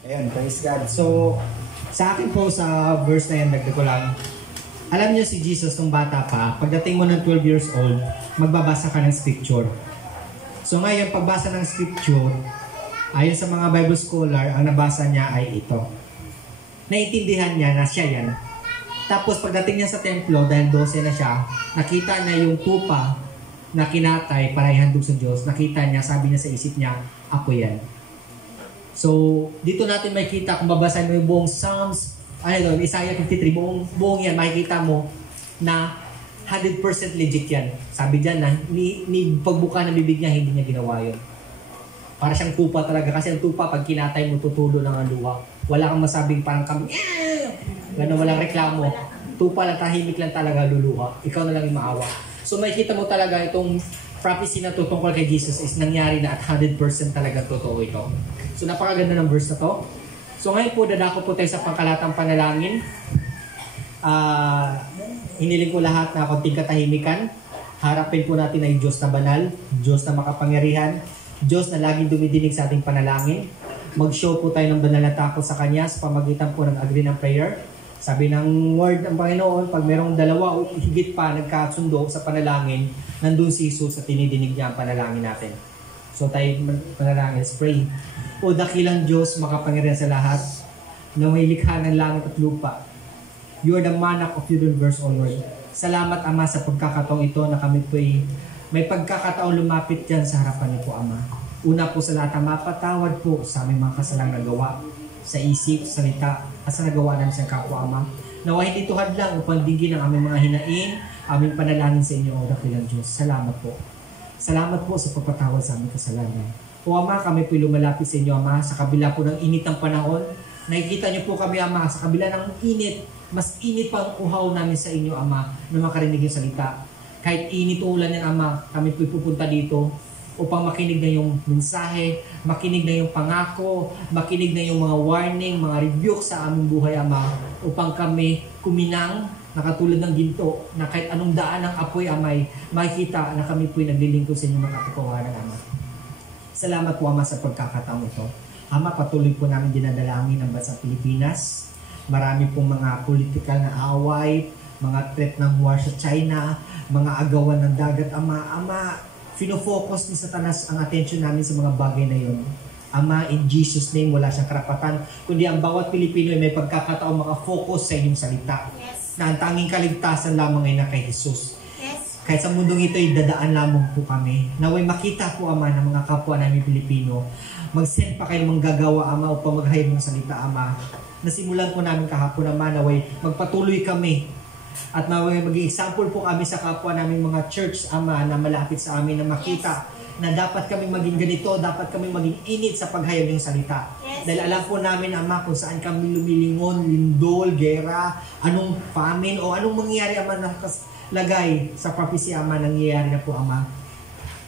Ayan, praise God. So, sa akin po sa verse na yan, dagdag ko lang. Alam niyo si Jesus nung bata pa, pagdating mo ng 12 years old, magbabasa ka ng scripture. So ngayon, pagbasa ng scripture, ayon sa mga Bible scholar, ang nabasa niya ay ito. Naiintindihan niya na siya yan. Tapos pagdating niya sa templo, dahil 12 na siya, nakita niya yung tupa na kinatay para ihandog sa Diyos. Nakita niya, sabi niya sa isip niya, ako yan. So, dito natin makikita, kung babasahin mo yung buong Psalms, Isaiah 53, buong yan, makikita mo na 100% legit yan. Sabi dyan na, ni pagbuka ng bibig niya, hindi niya ginawa yun. Para siyang tupa talaga. Kasi ang tupa, pag kinatay mo, tutulo ng luha. Wala kang masabing parang kami, gano'n, walang reklamo. Tupa lang, tahimik lang talaga luluha. Ikaw na lang yung maawa. So, makikita mo talaga itong prophecy na tungkol kay Jesus is nangyari na at 100% talaga totoo ito. So, napakaganda ng verse na to. So, ngayon po, dadako po tayo sa pangkalatang panalangin. Hiniling ko lahat na konting katahimikan. Harapin po natin ay Diyos na banal, Diyos na makapangyarihan, Diyos na laging dumidinig sa ating panalangin. Mag-show po tayo ng banal na takot sa Kanya sa pamagitan po ng agree ng prayer. Sabi ng word ng Panginoon, pag mayroong dalawa o higit pa nagkasundo sa panalangin, nandun si Jesus at tinidinig niya ang panalangin natin. So tayo panalangin, let's pray. O dakilang Diyos, makapangyarihan sa lahat, na may likha ng langit at lupa. You are the monarch of the universe, O Lord. Salamat, Ama, sa pagkakataong ito na kami po'y may pagkakataong lumapit dyan sa harapan niyo po, Ama. Una po sa lahat, mapatawad po sa aming mga kasalang nagawa, sa isip, salita, at sa nagawa namin sa kapwa, Ama. Nawa hindi tuhad lang upang dinggin ang aming mga hinain, aming panalangin sa inyo, O dakilang Diyos. Salamat po. Salamat po sa pagpatawad sa aming kasalanan. O Ama, kami po'y lumalapit sa inyo, Ama, sa kabila po ng init ng panahon. Nakikita niyo po kami, Ama, sa kabila ng init, mas init pang uhaw namin sa inyo, Ama, na makarinig yung salita. Kahit init o ulan yan, Ama, kami po'y pupunta dito upang makinig na yung mensahe, makinig na yung pangako, makinig na yung mga warning, mga rebuke sa aming buhay, Ama, upang kami kuminang na katulad ng ginto, na kahit anong daan ng apoy, Amay, makikita na kami po'y naglilingkod sa inyong mga katotohanan, Ama. Salamat po, Ama, sa pagkakataong ito. Ama, patuloy po namin dinadalangin ang bansang Pilipinas. Marami pong mga political na away, mga threat ng war sa China, mga agawan ng dagat, Ama, finofocus ni Satanas ang attention namin sa mga bagay na yun. Ama, in Jesus' name, wala siyang karapatan, kundi ang bawat Pilipino ay may pagkakataong makafocus sa inyong salita. Yes. Na ang tanging kaligtasan lamang ay na kay Jesus. Yes. Kahit sa mundong ito ay dadaan lamang po kami. Naway makita po, Ama, ng mga kapwa namin Pilipino. Mag-send pa kayo ng manggagawa, Ama, upang maghayag ng salita, Ama. Nasimulan po namin kahapon, Ama, naway magpatuloy kami. At naway maging example po kami sa kapwa namin mga church, Ama, na malapit sa amin na makita na dapat kaming maging ganito, dapat kaming maging init sa paghayag ng salita. Yes. Dahil alam po namin, Ama, kung saan kami lumilingon, lindol, gera, anong famine, o anong mangyayari, Ama, nakalagay sa prophecy, Ama, nangyayari na po, Ama.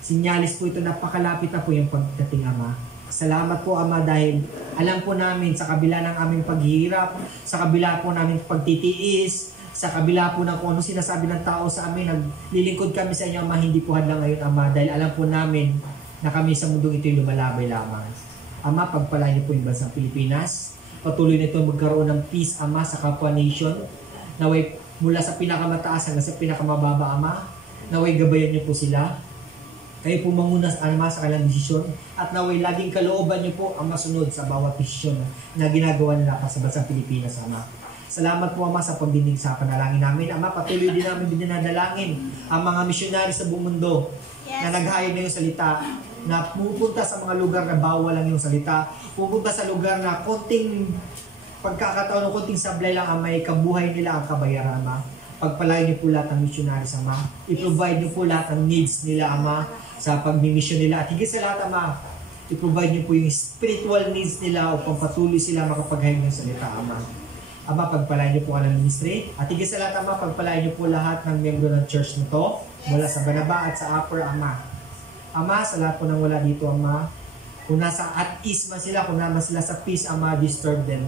Sinyalis po ito, napakalapit na po yung pagdating, Ama. Salamat po, Ama, dahil alam po namin sa kabila ng aming paghihirap, sa kabila po namin pagtitiis, sa kabila po ng kung ano sinasabi ng tao sa amin, naglilingkod kami sa inyo, Ama, hindi po hadlang ngayon, Ama, dahil alam po namin na kami sa mundong ito'y lumalabay lamang. Ama, pagpalain niyo po yung bansang Pilipinas. Patuloy na ito magkaroon ng peace, Ama, sa kapwa nation. Naway mula sa pinakamataas hanggang sa pinakamababa, Ama. Naway gabayan niyo po sila. Kayo po manguna, Ama, sa kanilang desisyon. At naway laging kalooban niyo po ang masunod sa bawat desisyon na ginagawa nila sa bansang Pilipinas, Ama. Salamat po, Ama, sa pagdinig sa panalangin namin. Ama, patuloy din namin dinadalangin ang mga misyonary sa buong mundo, yes, na naghayag na yung salita, na pupunta sa mga lugar na bawal lang yung salita, pupunta sa lugar na konting pagkakataon o konting sablay lang ang may kabuhay nila ang kabayaran, Ama. Pagpalain niyo po lahat ng missionaries, Ama. I-provide niyo po lahat ng needs nila, Ama, sa pagmimisyon nila. At higit sa lahat, Ama, i-provide niyo po yung spiritual needs nila upang patuloy sila makapaghayag ng salita, Ama. Ama, pagpalain niyo po ang ministry. At higit sa lahat, Ama, pagpalain niyo po lahat ng miyembro ng church na to, mula sa Banaba at sa Upper, Ama. Ama, sa lahat po nang wala dito, Ama, kung nasa at ease man sila, kung naman sila sa peace, Ama, disturb them,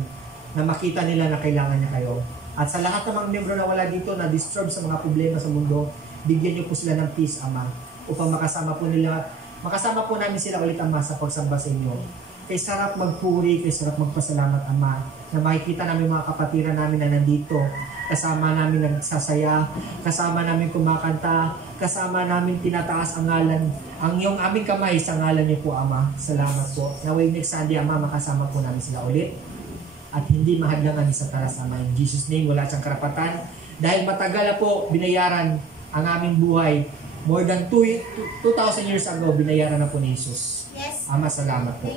na makita nila na kailangan niya kayo. At sa lahat ng mga miyembro na wala dito, na disturb sa mga problema sa mundo, bigyan niyo po sila ng peace, Ama, upang makasama po namin sila ulit, Ama, sa pagsamba sa inyo. Kay sarap magpuri, kay sarap magpasalamat, Ama, na makikita namin mga kapatiran namin na nandito. Kasama namin nagsasaya, kasama namin kumakanta, kasama namin tinataas ang ngalan. Ang yung aming kamay sa ngalan niyo po, Ama. Salamat po. Naway next Sunday, Ama, makasama po namin sila ulit. At hindi mahadlangan sa taras, Ama. In Jesus' name, wala siyang karapatan. Dahil matagal na po binayaran ang aming buhay. More than 2,000 years ago, binayaran na po ni Jesus. Yes. Ama, salamat po.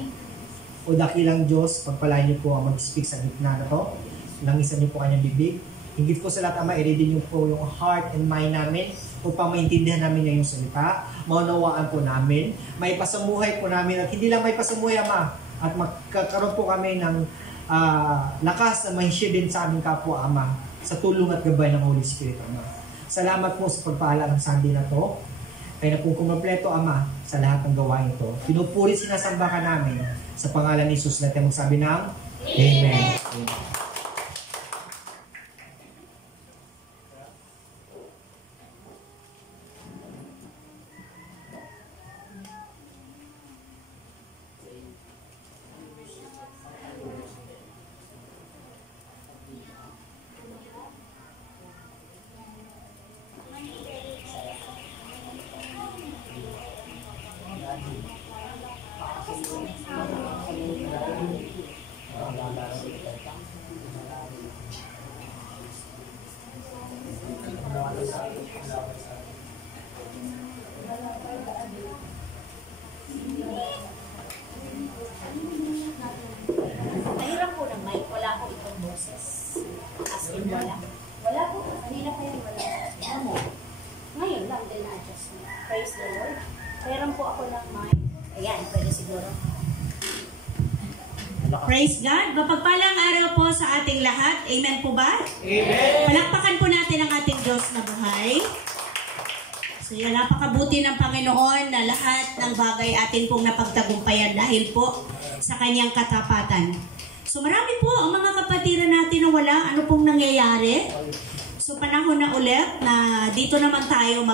O dakilang Diyos, pagpalain niyo po ang mag-speak sa gitna na to. Langisan niyo po kanyang bibig. Higit po sa lahat, Ama, i-ready niyo po yung heart and mind namin upang maintindihan namin ngayong salita. Maunawaan po namin. May pasamuhay po namin. At hindi lang may pasamuhay, Ama. At magkakaroon po kami ng lakas na ma-share din sa aming kapwa, Ama, sa tulong at gabay ng Holy Spirit, Ama. Salamat po sa pagpaalala ng Sunday na to. Kaya na po kumpleto, Ama, sa lahat ng gawain ito. Pinupuri, sinasamba ka namin sa pangalan ni Jesus. Lahat yung magsabi ng Amen. Amen. Mahirap po ng mic. Wala po itong boses. As in, wala. Wala po. Kanina pa yan, wala. Ano? Ngayon lang din na-adjust mo. Praise the Lord. Meron po ako ng mic. Ayan, pwede siguro. Praise God. Mapagpalang araw po sa ating lahat. Amen po ba? Amen. Palakpakan po natin ang ating Diyos na buhay. So yan, napakabuti ng Panginoon na lahat ng bagay atin pong napagtagumpayan dahil po sa kanyang katapatan. So marami po ang mga kapatiran natin na wala. Ano pong nangyayari? So panahon na ulit na dito naman tayo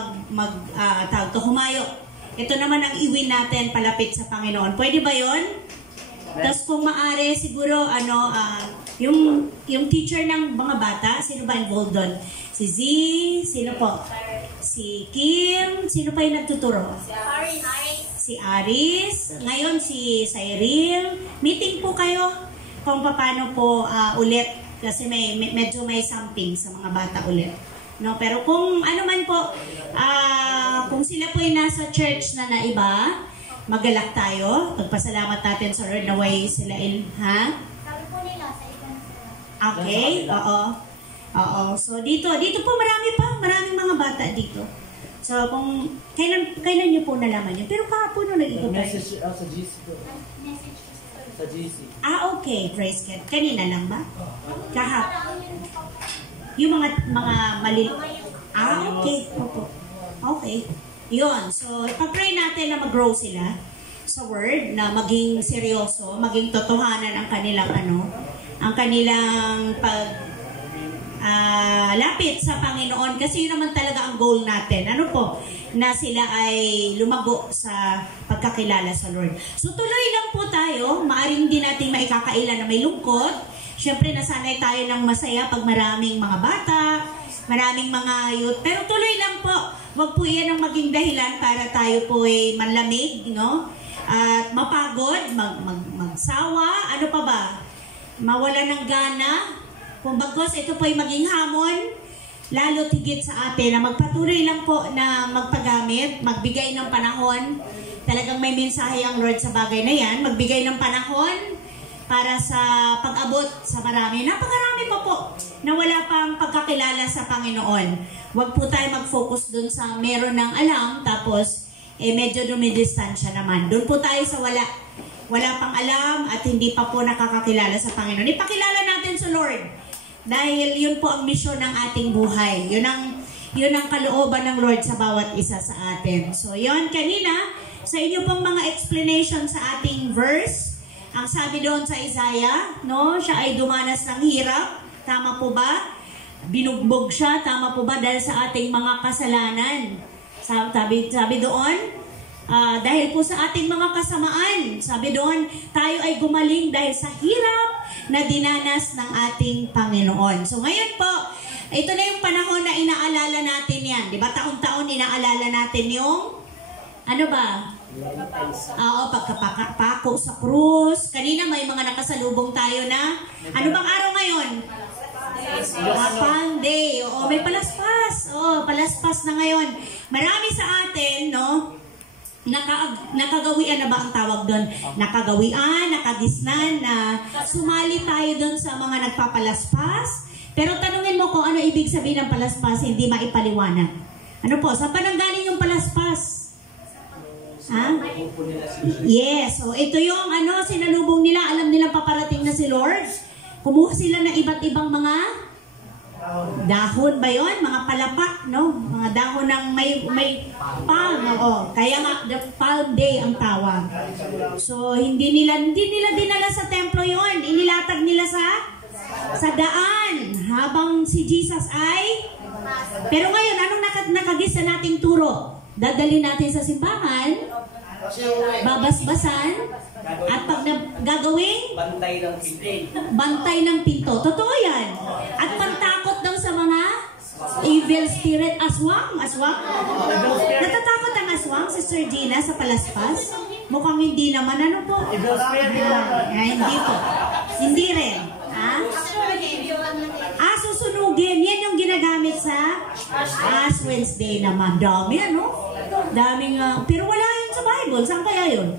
humayo. Ito naman ang iwin natin palapit sa Panginoon. Pwede ba yon? Tapos kung maaari, siguro, yung teacher ng mga bata, sino ba involved doon? Si Z, sino po? Si Kim, sino pa yung nagtuturo? Si Aris, ngayon si Cyril. Meeting po kayo kung paano po ulit, kasi medyo may something sa mga bata ulit. No, pero kung ano man po, kung sila po ay nasa church na iba, magalak tayo. Pagpasalamat natin sa Lord na way sila ha? Sabi po nila, sa iba na sila. Okay, oo. Oo. So dito po maraming mga bata dito. So kung kailan niyo po nalaman yun? Pero kahapon nung nag-ikot tayo. Message sa GC ko. Message ko Sa GC. Okay, praise God. Kanina lang ba? Kahapon. Yung mga mali. Okay. Opo. Okay. Yun. So, ipag-pray natin na mag-grow sila sa word, na maging seryoso, maging totohanan ang kanilang ang kanilang lapit sa Panginoon. Kasi yun naman talaga ang goal natin. Ano po? Na sila ay lumago sa pagkakilala sa Lord. So, tuloy lang po tayo. Maaring din natin maikakaila na may lungkot. Siyempre, nasanay tayo ng masaya pag maraming mga bata, maraming mga youth. Pero tuloy lang po. Huwag po yan ang maging dahilan para tayo po ay manlamig, no? At mapagod, magsawa, ano pa ba? Mawala ng gana. Kung bagos, ito po ay maging hamon, lalo tigit sa atin na magpatuloy lang po na magpagamit, magbigay ng panahon. Talagang may mensahe ang Lord sa bagay na yan. Magbigay ng panahon para sa pag-abot sa marami. Napakarami pa po na wala pang pagkakilala sa Panginoon. Huwag po tayo mag-focus dun sa meron ng alam, tapos medyo dumidistansya naman. Doon po tayo sa wala. Wala pang alam at hindi pa po nakakakilala sa Panginoon. Ipakilala natin sa Lord. Dahil yun po ang misyon ng ating buhay. Yun ang kalooban ng Lord sa bawat isa sa atin. So yun, kanina, sa inyo pong mga explanation sa ating verse, ang sabi doon sa Isaiah, no, siya ay dumanas ng hirap. Tama po ba? Binugbog siya. Tama po ba? Dahil sa ating mga kasalanan. Sabi doon, dahil po sa ating mga kasamaan. Sabi doon, tayo ay gumaling dahil sa hirap na dinanas ng ating Panginoon. So ngayon po, ito na yung panahon na inaalala natin yan. Di ba? Taon-taon inaalala natin yung, ano ba? Pagkapako sa krus. Kanina may mga nakasalubong tayo na, ano bang araw ngayon? Palm Day. Oo, may palaspas. Oo, palaspas na ngayon. Marami sa atin, no? Nakagawian na ba ang tawag doon? Nakagawian, nakagisnan na sumali tayo doon sa mga nagpapalaspas. Pero tanungin mo kung ano ibig sabihin ng palaspas, hindi maipaliwanag. Ano po? Saan pa nanggaling yung palaspas? Ha? Yes. So, ito yung sinalubong nila. Alam nilang paparating na si Lord. Kumuha sila ng iba't ibang mga dahon ba yun? Mga palapa, no? Mga dahon ng may palm. Oo. Kaya nga, the Palm Day ang tawag. So, hindi nila dinala sa templo yon. Inilatag nila sa daan habang si Jesus ay pero ngayon anong nakagis sa nating turo? Dadalhin natin sa simbahan, babasbasan, at pag gagawing bantay ng pinto. Totoo yan. At pantakot daw sa mga evil spirit. Aswang. Natatakot ang aswang, Sister Gina, sa palaspas? Mukhang hindi naman. Ano po? Evil spirit. Hindi po. Hindi rin. Susunugin. Yan yung ginagamit sa Ash Wednesday naman. Dami, Daming, pero wala yun sa Bible. Saan kaya yun?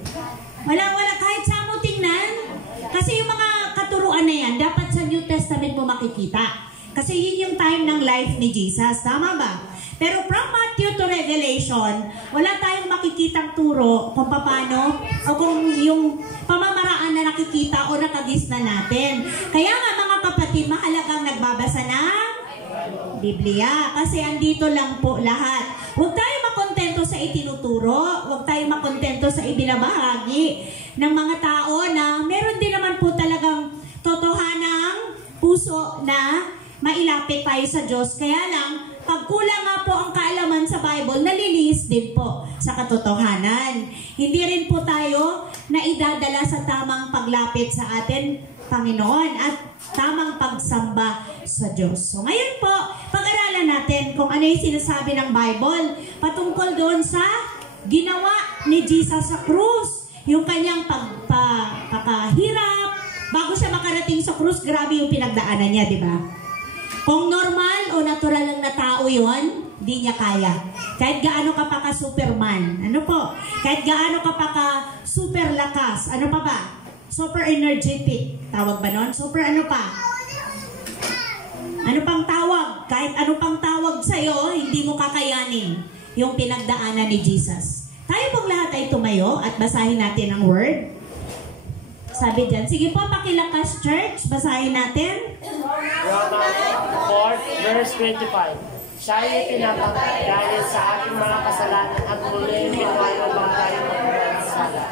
Wala. Kahit saan mo tingnan. Kasi yung mga katuruan na yan, dapat sa New Testament mo makikita. Kasi yun yung time ng life ni Jesus. Tama ba? Pero from Matthew to Revelation, wala tayong makikitang turo kung paano o kung yung pamamaraan na nakikita o nakagis na natin. Kaya nga mga kapatid, mahalagang nagbabasa ng Biblia. Kasi andito lang po lahat. Huwag tayo makontento sa itinuturo. Huwag tayo makontento sa ibinabahagi ng mga tao na meron din naman po talagang totohanang puso na mailapit tayo sa Diyos. Kaya lang, pag kulang nga po ang kaalaman sa Bible, nalilihis din po sa katotohanan. Hindi rin po tayo naidadala sa tamang paglapit sa atin, Panginoon, at tamang pagsamba sa Diyos. So ngayon po, pag-aralan natin kung ano yung sinasabi ng Bible patungkol doon sa ginawa ni Jesus sa krus. Yung kanyang pagkahirap, bago siya makarating sa krus, grabe yung pinagdaanan niya, di ba? Kung normal o natural lang na tao yon, di niya kaya. Kahit gaano ka pa ka-superman. Ano po? Kahit gaano ka pa ka-super lakas. Ano pa ba? Super energetic. Tawag ba nun? Super ano pa? Ano pang tawag? Kahit ano pang tawag sa'yo, hindi mo kakayanin yung pinagdaanan ni Jesus. Tayo pong lahat ay tumayo at basahin natin ang word. Sabi dyan, sige po, pakilakas church, basahin natin. Romans 4, verse 25. Siya ay pinapatay dahil sa ating mga kasalanan at muli pinayabang tayo magkakasala.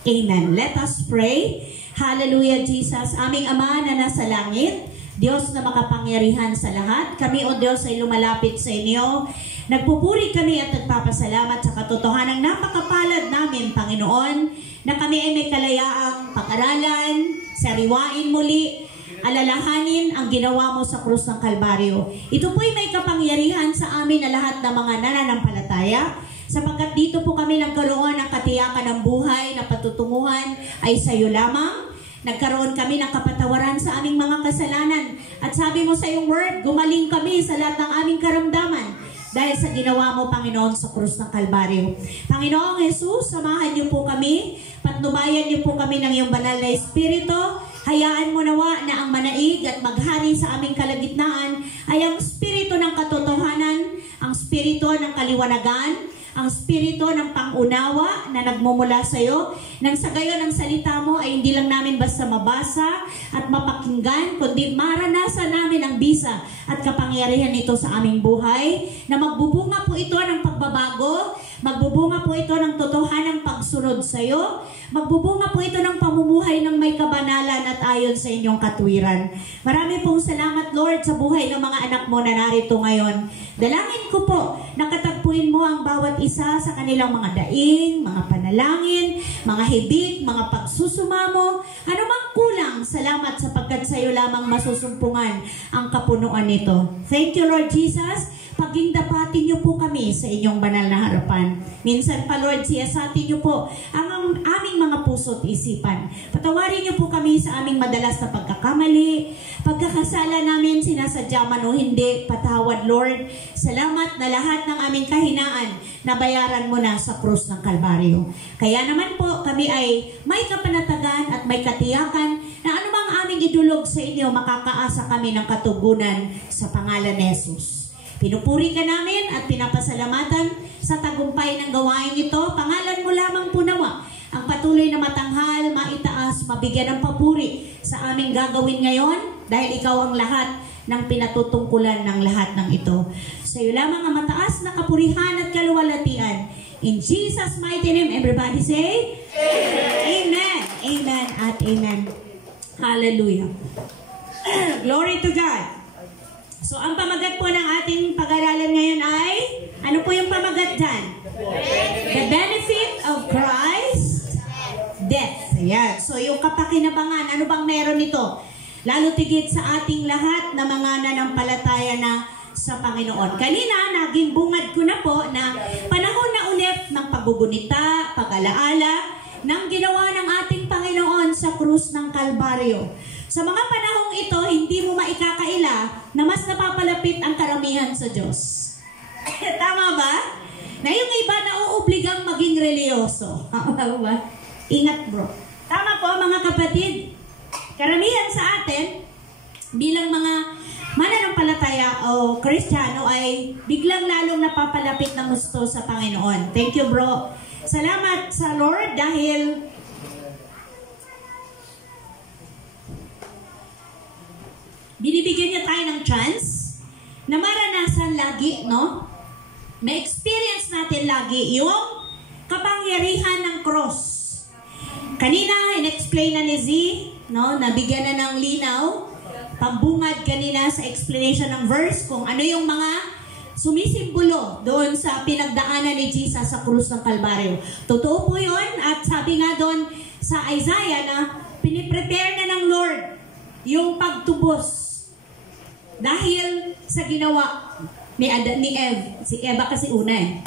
Amen. Let us pray. Hallelujah, Jesus. Aming Ama na nasa langit, Diyos na makapangyarihan sa lahat, kami o Diyos ay lumalapit sa inyo. Nagpupuri kami at nagpapasalamat sa katotohanan napakapalad namin, Panginoon, na kami ay may kalayaang pag-aralan, sariwain muli, alalahanin ang ginawa mo sa krus ng Kalbaryo. Ito po'y may kapangyarihan sa amin na lahat ng mga nananampalataya, sapagkat dito po kami nagkaroon ng katiyakan ng buhay na patutunguhan ay sa iyo lamang. Nagkaroon kami ng kapatawaran sa aming mga kasalanan. At sabi mo sa iyong word, gumaling kami sa lahat ng aming karamdaman dahil sa ginawa mo, Panginoon, sa krus ng Kalbaryo. Panginoong Jesus, samahan niyo po kami, patnubayan niyo po kami ng iyong banal na Espiritu. Hayaan mo nawa na ang manaig at maghari sa aming kalagitnaan ay ang Espiritu ng katotohanan, ang Espiritu ng kaliwanagan, ang Espiritu ng pangunawa na nagmumula sa iyo, nang sa gayon ang salita mo ay hindi lang namin basta mabasa at mapakinggan, kundi maranasan namin ang bisa at kapangyarihan nito sa aming buhay, na magbubunga po ito ng pagbabago, Magbubunga po ito ng totohanang pagsunod sa iyo. Magbubunga po ito ng pamumuhay ng may kabanalan at ayon sa inyong katwiran. Marami pong salamat, Lord, sa buhay ng mga anak mo na narito ngayon. Dalangin ko po, nakatagpuin mo ang bawat isa sa kanilang mga daing, mga panalangin, mga hibik, mga pagsusumamo. Ano mang kulang, salamat sapagkat sa iyo lamang masusumpungan ang kapunuan nito. Thank you, Lord Jesus. Pagingdapatin niyo po kami sa inyong banal na harapan. Minsan pa, Lord, siyasatin niyo po ang aming mga puso at isipan. Patawarin niyo po kami sa aming madalas na pagkakamali, pagkakasala namin, sinasadya man o hindi, patawad, Lord. Salamat na lahat ng aming kahinaan nabayaran mo na sa krus ng Kalbaryo. Kaya naman po, kami ay may kapanatagan at may katiyakan na anumang aming idulog sa inyo, makakaasa kami ng katugunan sa pangalan ni Jesus. Pinupuri ka namin at pinapasalamatan sa tagumpay ng gawain ito. Pangalan mo lamang po nawa ang patuloy na matanghal, maitaas, mabigyan ng papuri sa aming gagawin ngayon dahil ikaw ang lahat ng pinatutungkulan ng lahat ng ito. Sa iyo lamang ang mataas na kapurihan at kaluwalhatian. In Jesus' mighty name, everybody say, Amen. Amen at amen. Hallelujah. Glory to God. So, ang pamagat po ng ating pag-aralan ngayon ay, ano po yung pamagat dyan? The benefit of Christ's death. Ayan. So, yung kapakinabangan, ano bang meron nito? Lalo tigit sa ating lahat na mga nanampalataya na sa Panginoon. Kanina, naging bungad ko na po na panahon na ulit ng paggugunita, pag-alaala, ng ginawa ng ating Panginoon sa krus ng Kalbaryo. Sa mga panahong ito, hindi mo maikakaila na mas napapalapit ang karamihan sa Diyos. Tama ba? Na yung iba nauobligang maging reliyoso. Ba? Ingat bro. Tama po mga kapatid. Karamihan sa atin, bilang mga mananampalataya o Kristiyano ay biglang lalong napapalapit ng gusto sa Panginoon. Thank you bro. Salamat sa Lord dahil binibigyan niya tayo ng chance na maranasan lagi, no? May experience natin lagi yung kapangyarihan ng cross. Kanina, in-explain na ni Z, no? Nabigyan na ng linaw, pambungad kanina sa explanation ng verse kung ano yung mga sumisimbolo doon sa pinagdaanan ni Jesus sa krus ng Kalbaryo. Totoo po yun at sabi nga doon sa Isaiah na piniprepare na ng Lord yung pagtubos dahil sa ginawa ni Eve. Si Eva kasi una eh.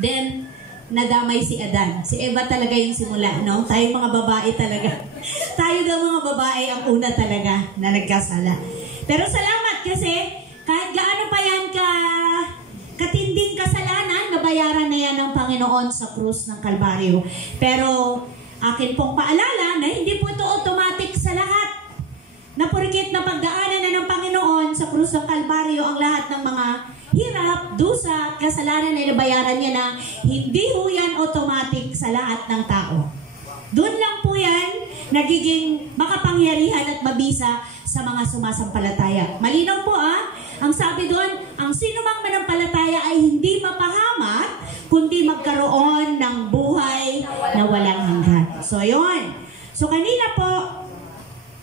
Then, nadamay si Adan. Si Eva talaga yung simula, no? Tayo mga babae talaga. Tayo daw mga babae ang una talaga na nagkasala. Pero salamat kasi kahit gaano pa yan katinding kasalanan, nabayaran na yan ng Panginoon sa krus ng Kalbaryo. Pero akin pong paalala na hindi po ito automatic sa lahat. Na porket na pagdaanan na ng Panginoon sa krus ng Kalbaryo ang lahat ng mga hirap, dusa, kasalanan na nabayaran niya na hindi ho yan automatic sa lahat ng tao. Doon lang po yan nagiging makapangyarihan at mabisa sa mga sumasampalataya. Malinaw po ang sabi doon, ang sinumang manampalataya ay hindi mapahamak kundi magkaroon ng buhay na walang hanggan. So yun. So kanina po,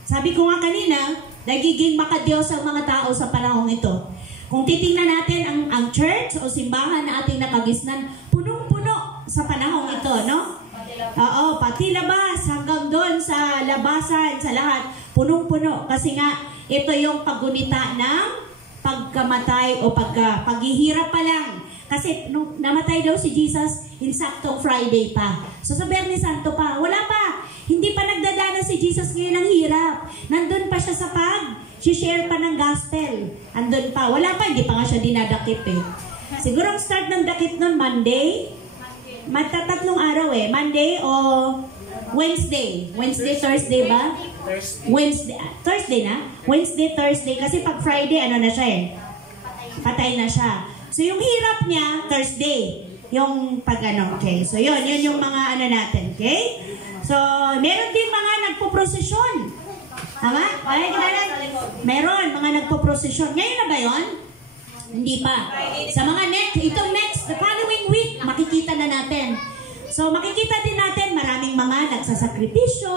sabi ko nga kanina, nagiging makadiyos ang mga tao sa panahong ito. Kung titingnan natin ang church o simbahan na ating nakagisnan, punong-puno sa panahong ito, no? Oo, pati labas, hanggang doon sa labasan, sa lahat, punong-puno. Kasi nga, ito yung paggunita ng pagkamatay o paghihirap pa lang. Kasi nung namatay daw si Jesus, insaktong Friday pa. So sa Biyernes Santo pa, wala pa. Hindi pa nagdadana si Jesus ngayon ng hirap. Nandun pa siya sa share pa ng gospel. Andun pa. Wala pa, hindi pa nga siya dinadakip eh. Siguro ang start ng dakip nun, Monday. Magtatatlong araw eh. Monday o Wednesday. Wednesday, Thursday ba? Wednesday. Thursday na? Wednesday, Thursday. Kasi pag Friday, ano na siya eh? Patay na siya. So yung hirap niya, Thursday. Yung pag ano, okay? So yun yung mga ano natin, okay? So, meron din mga nagpo-prosesyon. Tama? Meron mga nagpo-prosesyon. Ngayon na ba yun? Hindi pa. Sa mga the following week, makikita natin. So makikita din natin maraming mga nagsasakripisyo,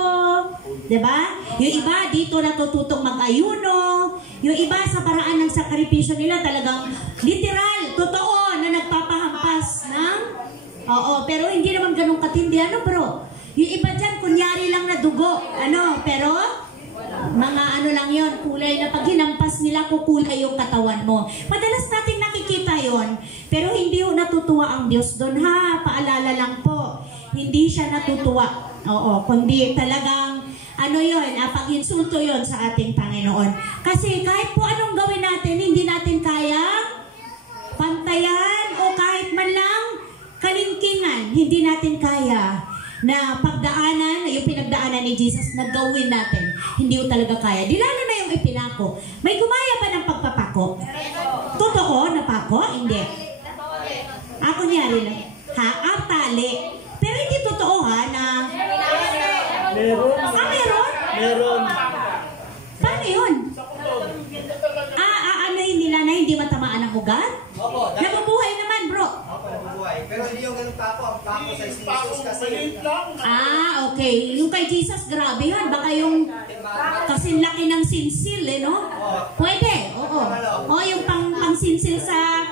'di ba? Yung iba dito natututong mag-ayuno, yung iba sa paraan ng sakripisyo nila talagang literal, totoo na nagpapahampas ng pero hindi naman ganun katindi, ano bro? Yung iba dyan, kunyari lang na dugo, pero mga lang yon, kulay na pag hinampas nila, kukulay yung katawan mo. Madalas nating nakikita yon, pero hindi yung natutuwa ang Diyos doon, ha? Paalala lang po, hindi siya natutuwa. Kundi talagang, pag-insulto yon sa ating Panginoon. Kasi kahit po anong gawin natin, hindi natin kaya pantayan o kahit man lang kalingkingan, hindi natin kaya na pagdaanan, yung pinagdaanan ni Jesus na gawin natin. Hindi ko talaga kaya. Di lalo na yung ipinako. May gumaya ba ng pagpapako? Totoo na pako? Hindi. Kunyari lang. Tali. Pero hindi totoo na... Meron. Meron? Meron. Paano yun? Nila na hindi matamaan ang ugat? Opo. Nabubuhay naman, bro. Opo, nabubuhay. Pero hindi yung ganun pako. Ang pako sa Jesus kasi... Okay. Yung kay Jesus, grabe yun. Baka yung kasing laki ng sinsil, no? Pwede. Oo. Yung pang-sinsil sa...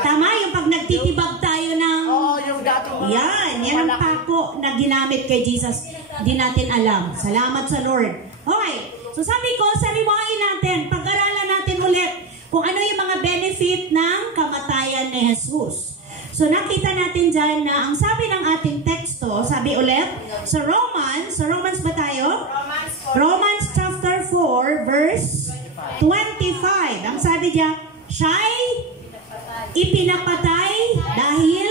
Tama, yung pag nagtitibag tayo ng... Yung dating Yan ang pako na ginamit kay Jesus. Di natin alam. Salamat sa Lord. Okay. So sabi ko, sariwain natin, pag-aralan natin ulit kung ano yung mga benefit ng kamatayan ni Jesus. So nakita natin dyan na ang sabi ng ating teksto, sabi ulit, sa Romans ba tayo? Romans chapter 4, verse 25. Ang sabi diyan, siya'y ipinapatay dahil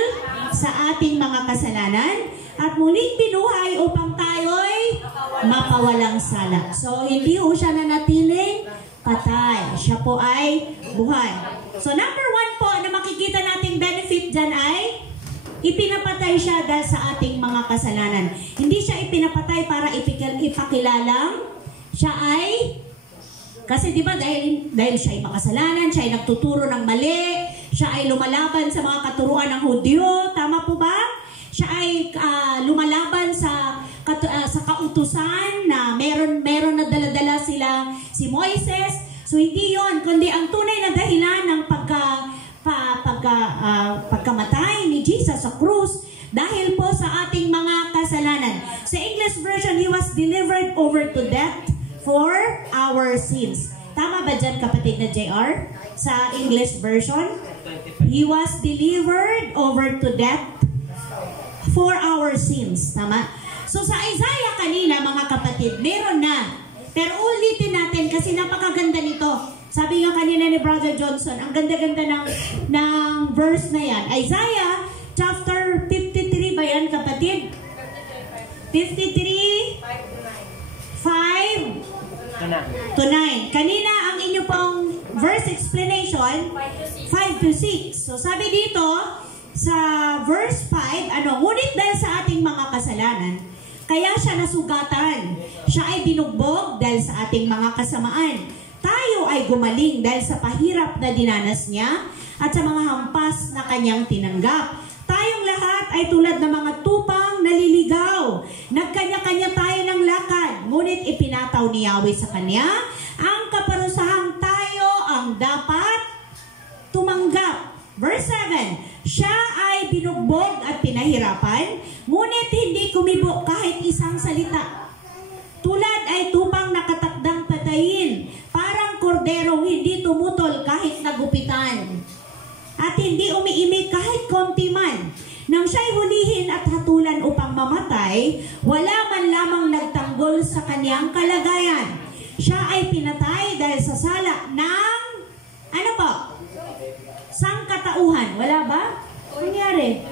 sa ating mga kasalanan at muling binuhay upang tayo'y mapawalang sala. So hindi ho siya nanatiling patay. Siya po ay buhay. So number 1 po na makikita nating benefit dyan ay ipinapatay siya dahil sa ating mga kasalanan. Hindi siya ipinapatay para ipakilalang siya ay, kasi di ba dahil siya ay makasalanan, siya ay nagtuturo ng mali, siya ay lumalaban sa mga katuruan ng Hudyo, tama po ba? Siya ay lumalaban sa kautusan na meron na dala-dala sila si Moises. So hindi yon, kundi ang tunay na dahilan ng pagkamatay ni Jesus sa krus dahil po sa ating mga kasalanan. Sa English version, He was delivered over to death for our sins. Tama ba dyan, kapatid na JR? Sa English version, He was delivered over to death for our sins. Tama? So sa Isaiah kanina, mga kapatid, meron na. Pero ulitin natin kasi napakaganda nito. Sabi nga kanina ni Brother Johnson, ang ganda-ganda ng verse na yan. Isaiah chapter 53 ba yan, kapatid? 53 5 to 9. Kanina ang inyo pong verse explanation 5 to 6. So sabi dito sa verse 5, ngunit dahil sa ating mga kasalanan, kaya siya nasugatan. Siya ay binugbog dahil sa ating mga kasamaan. Tayo ay gumaling dahil sa pahirap na dinanas niya at sa mga hampas na kanyang tinanggap. Tayong lahat ay tulad ng mga tupang naliligaw. Nagkanya-kanya tayo ng lakad, ngunit ipinataw ni Yahweh sa kanya ang kaparusahang tayo ang dapat tumanggap. Verse 7, siya ay binugbog at pinahirapan, ngunit hindi kumibo kahit isang salita. Tulad ay tupang nakatakdang patayin, parang korderong hindi tumutol kahit nagupitan. At hindi umiimik kahit konti man. Nang siya'y hulihin at hatulan upang mamatay, wala man lamang nagtanggol sa kanyang kalagayan. Siya ay pinatay dahil sa sala ng, sangkatauhan. Wala ba? Nangyari?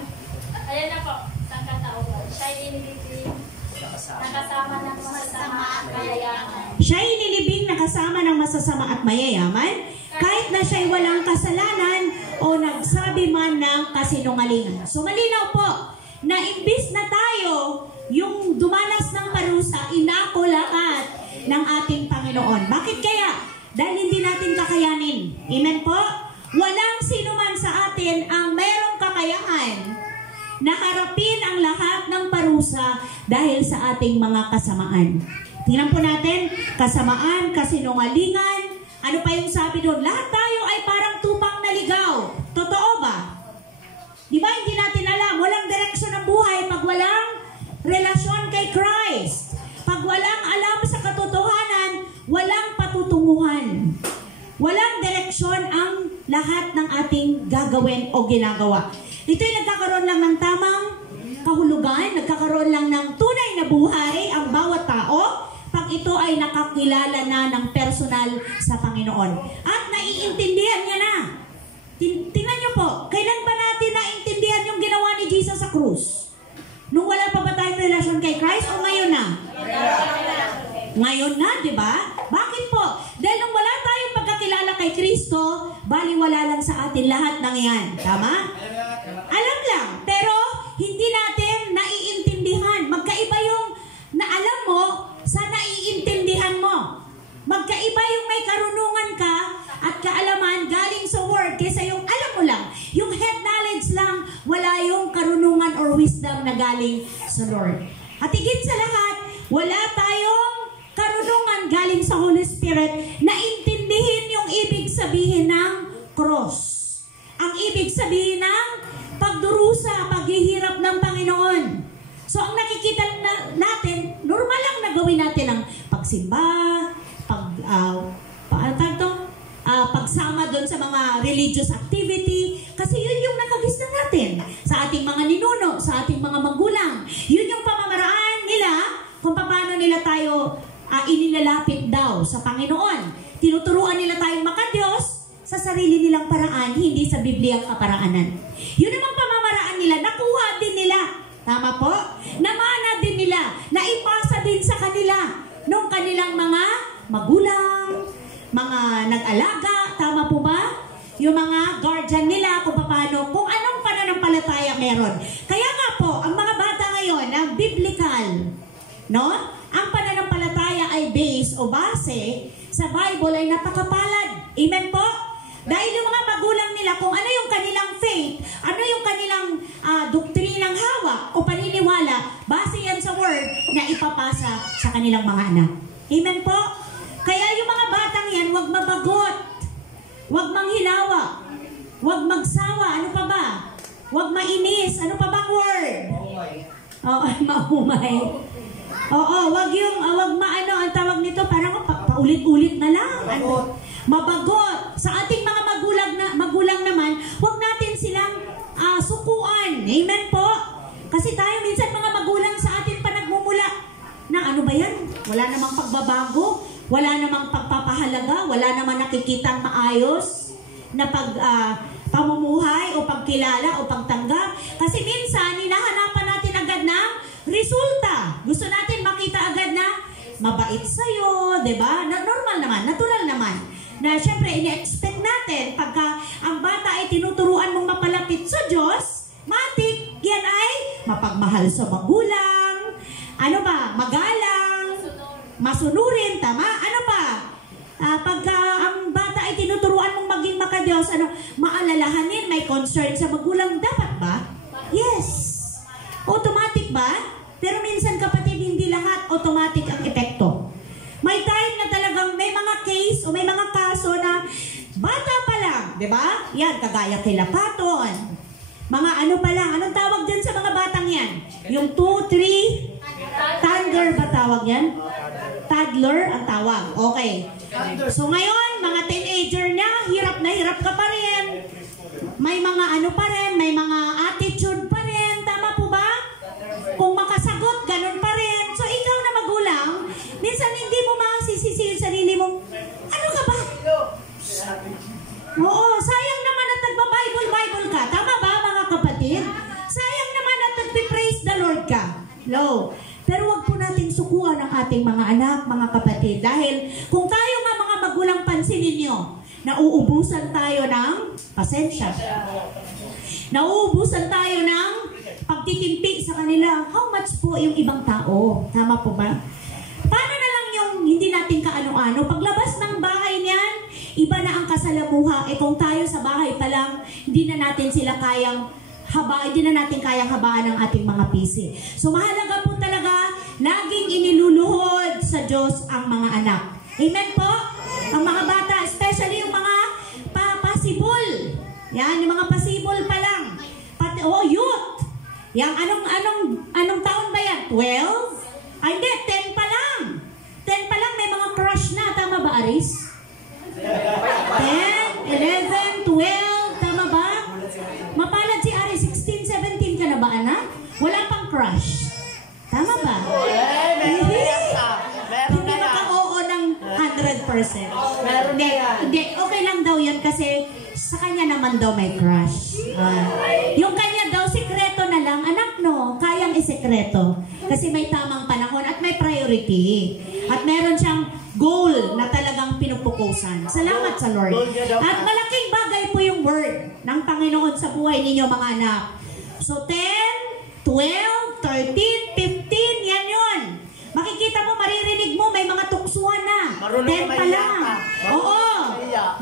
Ayan na po, sangkatauhan. Siya inilibing, nakasama ng masasama at mayayaman. Siya inilibing nakasama ng masasama at mayayaman, kahit na siya'y walang kasalanan o nagsabi man ng kasinungalingan. So malinaw po, na imbis na tayo yung dumanas ng parusa, inako lahat ng ating Panginoon. Bakit kaya? Dahil hindi natin kakayanin. Amen po? Walang sino man sa atin ang mayroong kakayahan na harapin ang lahat ng parusa dahil sa ating mga kasamaan. Tingnan po natin, kasamaan, kasinungalingan. Ano pa yung sabi doon? Lahat tayo ay parang tupang naligaw. Totoo ba? Di ba hindi natin alam? Walang direksyon ng buhay pag walang relasyon kay Christ. Pag walang alam sa katotohanan, walang patutunguhan. Walang direksyon ang lahat ng ating gagawin o ginagawa. Ito'y nagkakaroon lang ng tamang kahulugan, nagkakaroon lang ng tunay na buhay ang bawat tao pag ito ay nakakilala na ng personal sa Panginoon. At naiintindihan niya na. Tingnan niyo po, kailan ba natin naintindihan yung ginawa ni Jesus sa krus? Nung wala pa ba tayong relasyon kay Christ o ngayon na? Ngayon na, di ba? Bakit po? Dahil nung wala tayong pagkakilala kay Kristo, baliwala lang sa atin lahat ng yan. Tama? Alam lang. Pero hindi natin naiintindihan. Magkaiba yung naalam mo sa naiintindihan mo. Magkaiba yung may karunungan ka at kaalaman galing sa Word kaysa yung alam mo lang. Yung head knowledge lang, wala yung karunungan or wisdom na galing sa Lord. At higit sa lahat, wala tayong karunungan galing sa Holy Spirit na intindihin yung ibig sabihin ng cross. Ang ibig sabihin ng pagdurusa, paghihirap ng Panginoon. So ang nakikita natin, normal lang na gawin natin ang pagsimba, pagsama doon sa mga religious activity, kasi yun yung nakagista natin sa ating mga ninuno, sa ating mga magulang. Yun yung pamamaraan nila kung paano nila tayo inilalapit daw sa Panginoon. Tinuturuan nila tayong makadiyos sa sarili nilang paraan, hindi sa Bibliang kaparaanan. Yun namang pamamaraan nila, nakuha din nila. Tama po? Namana din nila, naipasa din sa kanila nung kanilang mga magulang, mga nag-alaga, tama po ba? Yung mga guardian nila kung paano, kung anong pananampalataya meron. Kaya nga po, ang mga bata ngayon, ang biblical, no? Ang pananampalataya ay base o base sa Bible ay napakapalad. Amen po? Dahil yung mga magulang nila, kung ano yung kanilang faith, ano yung kanilang doktrinang hawak o paniniwala, base yan sa word na ipapasa sa kanilang mga anak. Amen po? Kaya yung mga batang yan, huwag mabagot, huwag manghilawa, huwag magsawa, ano pa ba? Huwag mainis, ano pa bang word? Oo, maumay. Oo, wag ang tawag nito, parang paulit-ulit na lang. Mabagot. Sa ating mga magulang naman, wag natin silang sukuan. Amen po? Kasi tayo minsan mga magulang sa atin pa nagmumula na ano ba yan? Wala namang pagbabago, wala namang pagpapahalaga, wala namang nakikitang maayos na pamumuhay o pagkilala o pagtanggap. Kasi minsan, hinahanapan natin agad ng resulta. Gusto natin makita agad na mabait sa'yo, diba? Normal naman, natural naman. Na syempre, ini-expect natin pagka ang bata ay tinuturuan mong mapalapit sa Diyos, matik, yan ay mapagmahal sa magulang, ano ba, magalang, masunurin, tama? Ano pa? Pagka ang bata ay tinuturuan mong maging makadiyos, maalalahanin, may concern sa magulang, dapat ba? Yes. Automatic ba? Pero minsan kapatid, hindi lahat automatic ang epekto. May time na talagang may mga case o may mga kaso na bata pa lang, di ba? Yan, kagaya kila Paton. Mga ano pa lang, anong tawag dyan sa mga batang yan? Yung 2, 3, toddler ba tawag yan? Toddler ang tawag. Okay. So ngayon, mga teenager na hirap ka pa rin. May mga ano pa rin, may mga attitude pa rin. Tama po ba? Kung makasagot, ganun pa rin. So ikaw na magulang, minsan hindi mo masisisi yung sarili mo. Ano ka ba? Oo, sayang naman at nagba-Bible ka. Tama ba mga kapatid? Sayang naman at nagbe-praise the Lord ka. No. Pero wag po natin sukuan ang ating mga anak, mga kapatid. Dahil kung tayo nga mga magulang, pansinin nyo, nauubusan tayo ng pasensya. Nauubusan tayo ng pagtitimpi sa kanila. How much po yung ibang tao? Tama po ba? Paano na lang yung hindi natin kaano-ano? Paglabas ng bahay niyan, iba na ang kasalamuha. Kung tayo sa bahay pa lang, hindi na natin sila kayang hindi na natin kayang habaan ang ating mga PC. So mahalaga po talaga, laging iniluluhod sa Diyos ang mga anak. Amen po? Ang mga bata, especially yung mga pasibol. Yan, yung mga pasibol pa lang. Youth. Yang anong taon ba yan? 12? Ay, hindi, 10 pa lang. 10 pa lang, may mga crush na. Tama ba, Aris? 10, 11, 12, tama ba? Mapalad si Aris, 16, 17 ka na ba, anak? Wala pang crush. Tama ba? Hindi maka-oo ng 100%. Hindi, okay lang daw yun kasi sa kanya naman daw may crush. Yung kanya daw, sikreto na lang. Anak, no, kayang isekreto. Kasi may tamang panahon at may priority. At meron siyang goal na talagang pinupukusan. Salamat sa Lord. At malaking bagay po yung word ng Panginoon sa buhay ninyo, mga anak. So 10, 12, 13, 15, yan yun. Makikita mo, maririnig mo, may mga tuksuhan na. 10 pa lang. Oo.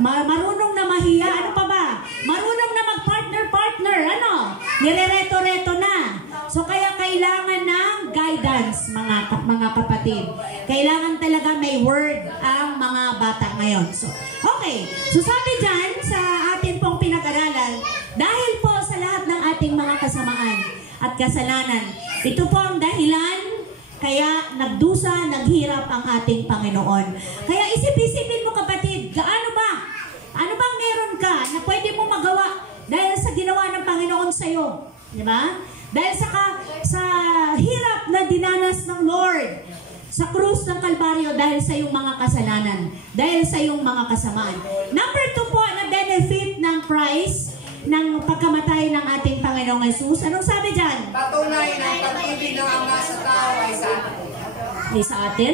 Marunong na mahiya. Ano pa ba? Marunong na mag-partner. Ano? Nire-reto-reto na. So kaya kailangan ng guidance, mga kapatid. Kailangan talaga may word ang mga bata ngayon. So, okay. So sabi dyan sa ating pong pinag-aralan, dahil po sa lahat ng ating mga kasamaan at kasalanan, ito po ang dahilan kaya nagdusa, naghirap ang ating Panginoon. Kaya isip-isipin mo, kapatid, gaano ba? Ano bang meron ka na pwede mo magawa dahil sa ginawa ng Panginoon sa iyo? Di ba? Dahil sa hirap na dinanas ng Lord sa krus ng Kalbaryo dahil sa iyong mga kasalanan, dahil sa iyong mga kasamaan. Number 2 po na benefit ng price ng pagkamatay ng ating Panginoong Jesus. Anong sabi dyan? Patunay ng pag-ibig ng Ama sa tao ay sa atin. Ay sa atin?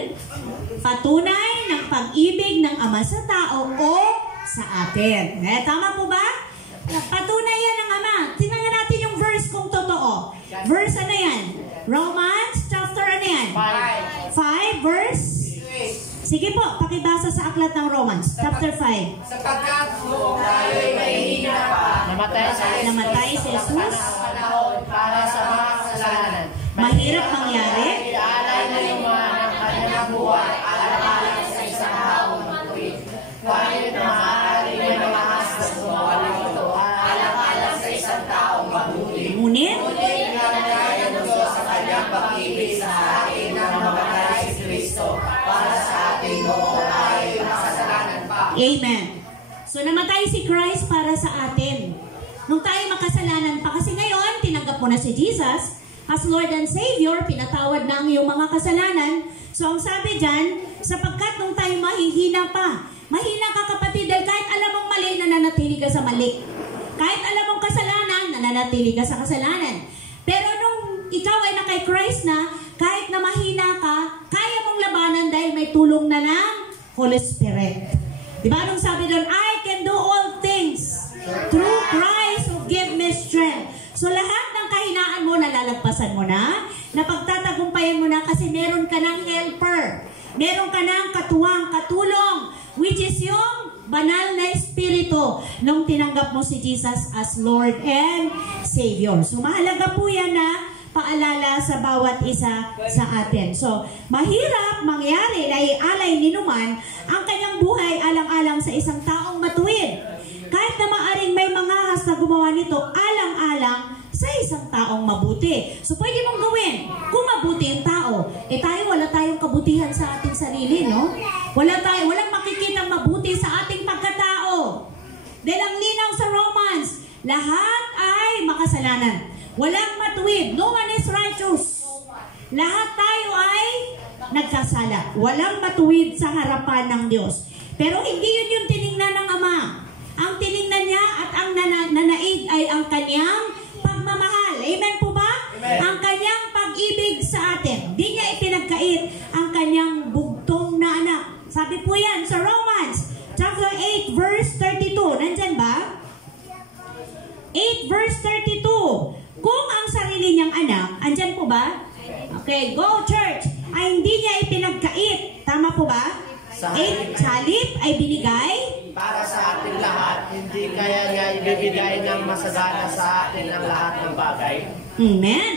Patunay ng pag-ibig ng Ama sa tao o sa atin. Tama po ba? Patunay yan ng Ama. Tingnan natin yung verse kung totoo. Verse ano yan? Romans chapter ano yan? 5 verse? Sige po, pakibasa sa aklat ng Romans, chapter 5. Sapagkat noong tayo'y mahihina pa, Namatay si Jesus. Panahon para sa mga kasalanan. Mahirap mangyari. Iaalay na yung mga ng kanyang buhay alang-alang sa isang taong matuwid. Kahit maaari may mga hasas gumawa nito alang-alang sa isang taong mabuti. Ngunit, pinagkaya ng Diyos sa kanyang pag-ibig sa atin na mamatay si Kristo para sa atin noong tayo'y makasalanan pa. Amen. So namatay si Christ para sa atin. Nung tayo makasalanan pa, kasi ngayon, tinanggap mo na si Jesus as Lord and Savior, pinatawad na ang iyong mga kasalanan. So ang sabi dyan, sapagkat nung tayo mahihina pa, mahina ka, kapatid, dahil kahit alam mong mali, nananatili ka sa mali. Kahit alam mong kasalanan, nananatili ka sa kasalanan. Pero nung ikaw ay na kay Christ na, kahit na mahina ka, kaya mong labanan dahil may tulong na ng Holy Spirit. Diba nung sabi doon, I can do all things through Christ who give me strength. So lahat ng kahinaan mo, nalalagpasan mo na, napagtatagumpayan mo na kasi meron ka ng helper. Meron ka ng katuwang, katulong, which is yung banal na espiritu nung tinanggap mo si Jesus as Lord and Savior. So mahalaga po yan na paalala sa bawat isa sa atin. So, mahirap mangyari na ialay ni Numan ang kanyang buhay alang-alang sa isang taong matuwid. Kahit na maaring may mga has na gumawa nito alang-alang sa isang taong mabuti. So, pwede mong gawin kung mabuti yung tao. Tayo, wala tayong kabutihan sa ating sarili, no? Walang makikitang mabuti sa ating pagkatao. Dahil ang linaw sa Romans, lahat ay makasalanan. Walang matuwid. No one is righteous. Lahat tayo ay nagkasala. Walang matuwid sa harapan ng Diyos. Pero hindi yun yung tiningnan ng Ama. Ang tiningnan niya at ang nanaig ay ang kanyang pagmamahal. Amen po ba? Amen. Ang kanyang pag-ibig sa atin. Di niya ipinagkait ang kanyang bugtong na anak. Sabi po yan sa Romans chapter 8 verse 32. Nandyan ba? 8 verse 32. Kung ang sarili niyang anak, andyan po ba? Okay, go church. Ay hindi niya ipinagkait. Tama po ba? Halip ay binigay para sa ating lahat, hindi kaya niya ibibigay ng masagana sa atin ang lahat ng bagay. Amen.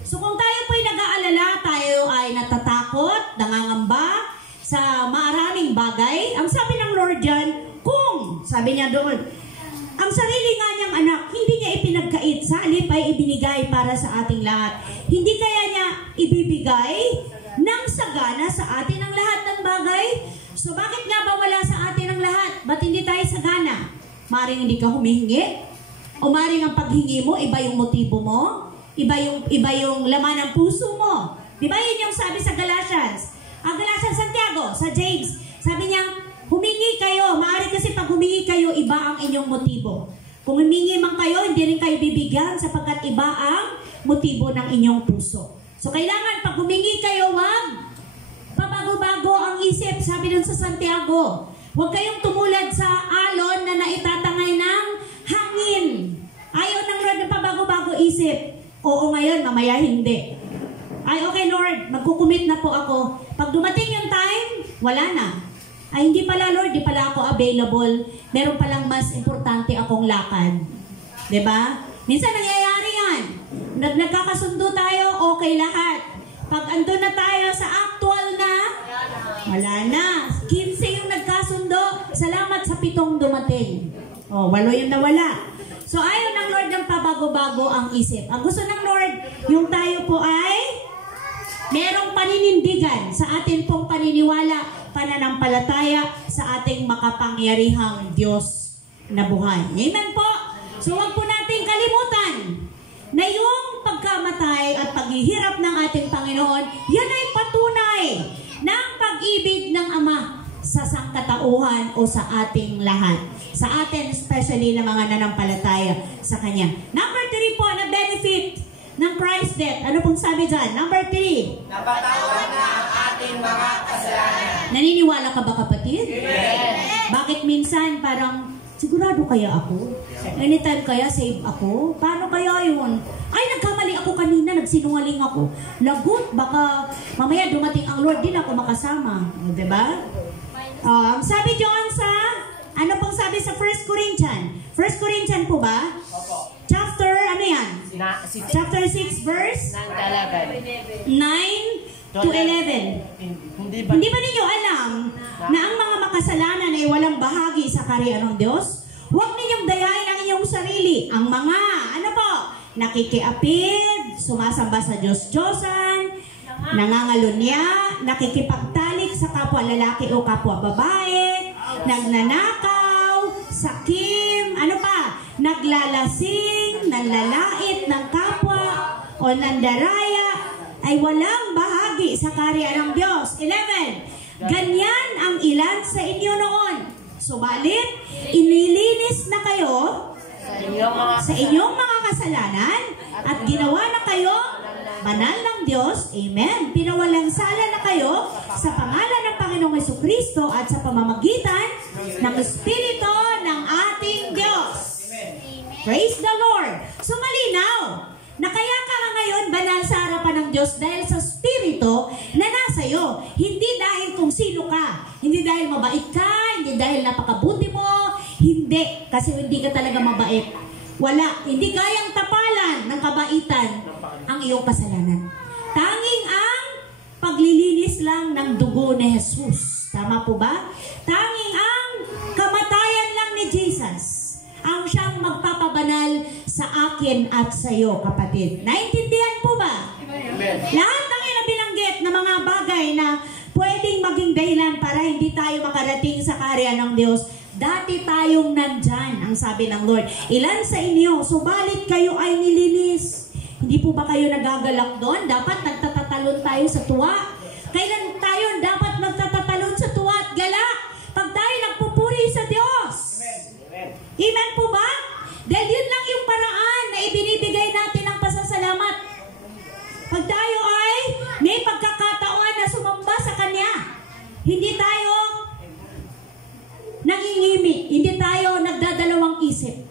So kung tayo po'y nag-aalala, tayo ay natatakot, nangangamba sa maraming bagay, ang sabi ng Lord dyan, kung, sabi niya doon, ang sarili nga niyang anak, hindi niya ipinagkait, sa halip ay ibinigay para sa ating lahat. Hindi kaya niya ibibigay ng sagana sa atin ang lahat ng bagay? So bakit nga ba wala sa atin ang lahat? Ba't hindi tayo sagana? Maring hindi ka humihingi? O maring ang paghingi mo, iba yung motibo mo? Iba yung laman ng puso mo? Di ba yun yung sabi sa Galatians? Ang Galatians Santiago, sa James, sabi niya, humingi kayo. Maaari kasi pag humingi kayo, iba ang inyong motibo. Kung humingi man kayo, hindi rin kayo bibigyan sapagkat iba ang motibo ng inyong puso. So kailangan pag humingi kayo, wag pabago-bago ang isip. Sabi dun sa Santiago, huwag kayong tumulad sa alon na naitatangay ng hangin. Ayaw ng Lord ng pabago-bago isip. Oo ngayon, mamaya hindi. Ay okay Lord, magkukumit na po ako. Pag dumating yung time, wala na. Ay hindi pala Lord, di pala ako available. Meron palang mas importante akong lakad. Diba? Minsan nangyayari yan. Nagkakasundo tayo, okay lahat. Pag andun na tayo sa actual na, wala na. 15 yung nagkasundo, salamat sa 7 dumating. O, 8 yung nawala. So ayaw ng Lord ng pabago-bago ang isip. Ang gusto ng Lord, yung tayo po ay merong paninindigan sa atin pong paniniwala, pananampalataya sa ating makapangyarihang Diyos na buhay. Amen po. So wag po nating kalimutan na yung pagkamatay at paghihirap ng ating Panginoon, yan ay patunay ng pag-ibig ng Ama sa sangkatauhan o sa ating lahat. Sa atin, especially na mga nanampalataya sa Kanya. Number 3 po, na benefit ng Christ's death. Ano pong sabi dyan? Number 3. Napatawad na ang ating mga kasalanan. Naniniwala ka ba, kapatid? Yes. Bakit minsan parang, sigurado kaya ako? Anytime kaya save ako? Paano kaya yun? Ay, nagkamali ako kanina, nagsinungaling ako. Lagot, baka mamaya dumating ang Lord, din ako makasama. O, diba? Sabi John sa, ano pong sabi sa 1 Corinthians? 1 Corinthians po ba? Opo. Chapter, ano yan? Chapter 6 verse 9 to 11. Hindi ba ninyo alam na ang mga makasalanan ay walang bahagi sa kaharian ng Diyos? Huwag ninyong dayain ang inyong sarili. Ang mga, ano po, nakikiapid, sumasamba sa Diyos-Diyosan, nangangalunya, nakikipagtalik sa kapwa lalaki o kapwa babae, nagnanakaw, sakim, ano pa, naglalasing, nanlalait ng kapwa, o nandaraya, ay walang bahagi sa kaharian ng Diyos. 11. Ganyan ang ilan sa inyo noon. Subalit, inilinis na kayo sa inyong mga kasalanan at ginawa na kayo banal ng Diyos. Amen. Pinawalang sala na kayo sa pangalan ng Panginoong Jesucristo at sa pamamagitan ng Espiritu ng ating Diyos. Praise the Lord. So malinaw na kaya ka ngayon banal sa harapan ng Diyos dahil sa Espiritu na nasa iyo. Hindi dahil kung sino ka. Hindi dahil mabait ka. Hindi dahil napakabuti mo. Hindi. Kasi hindi ka talaga mabait. Wala. Hindi kayang tapalan ng kabaitan ang iyong kasalanan. Tanging ang paglilinis lang ng dugo ni Jesus. Tama po ba? Tanging ang kamatayan lang ni Jesus ang siyang magpapabanal sa akin at sa iyo, kapatid. Naintindihan po ba? Amen. Lahat ng binanggit na mga bagay na pwedeng maging dahilan para hindi tayo makarating sa kaharian ng Diyos, dati tayong nandyan, ang sabi ng Lord. Ilan sa inyo, subalit kayo ay nilinis. Hindi po ba kayo nagagalak doon? Dapat nagtatatalon tayo sa tuwa. Kailan tayo dapat magtatatalon sa tuwa at galak? Pag tayo nagpupuri sa Diyos. Amen po ba? Dahil yun lang yung paraan na ibinibigay natin ng pasasalamat. Pag tayo ay may pagkakataon na sumamba sa Kanya, hindi tayo nangingimi, hindi tayo nagdadalawang isip.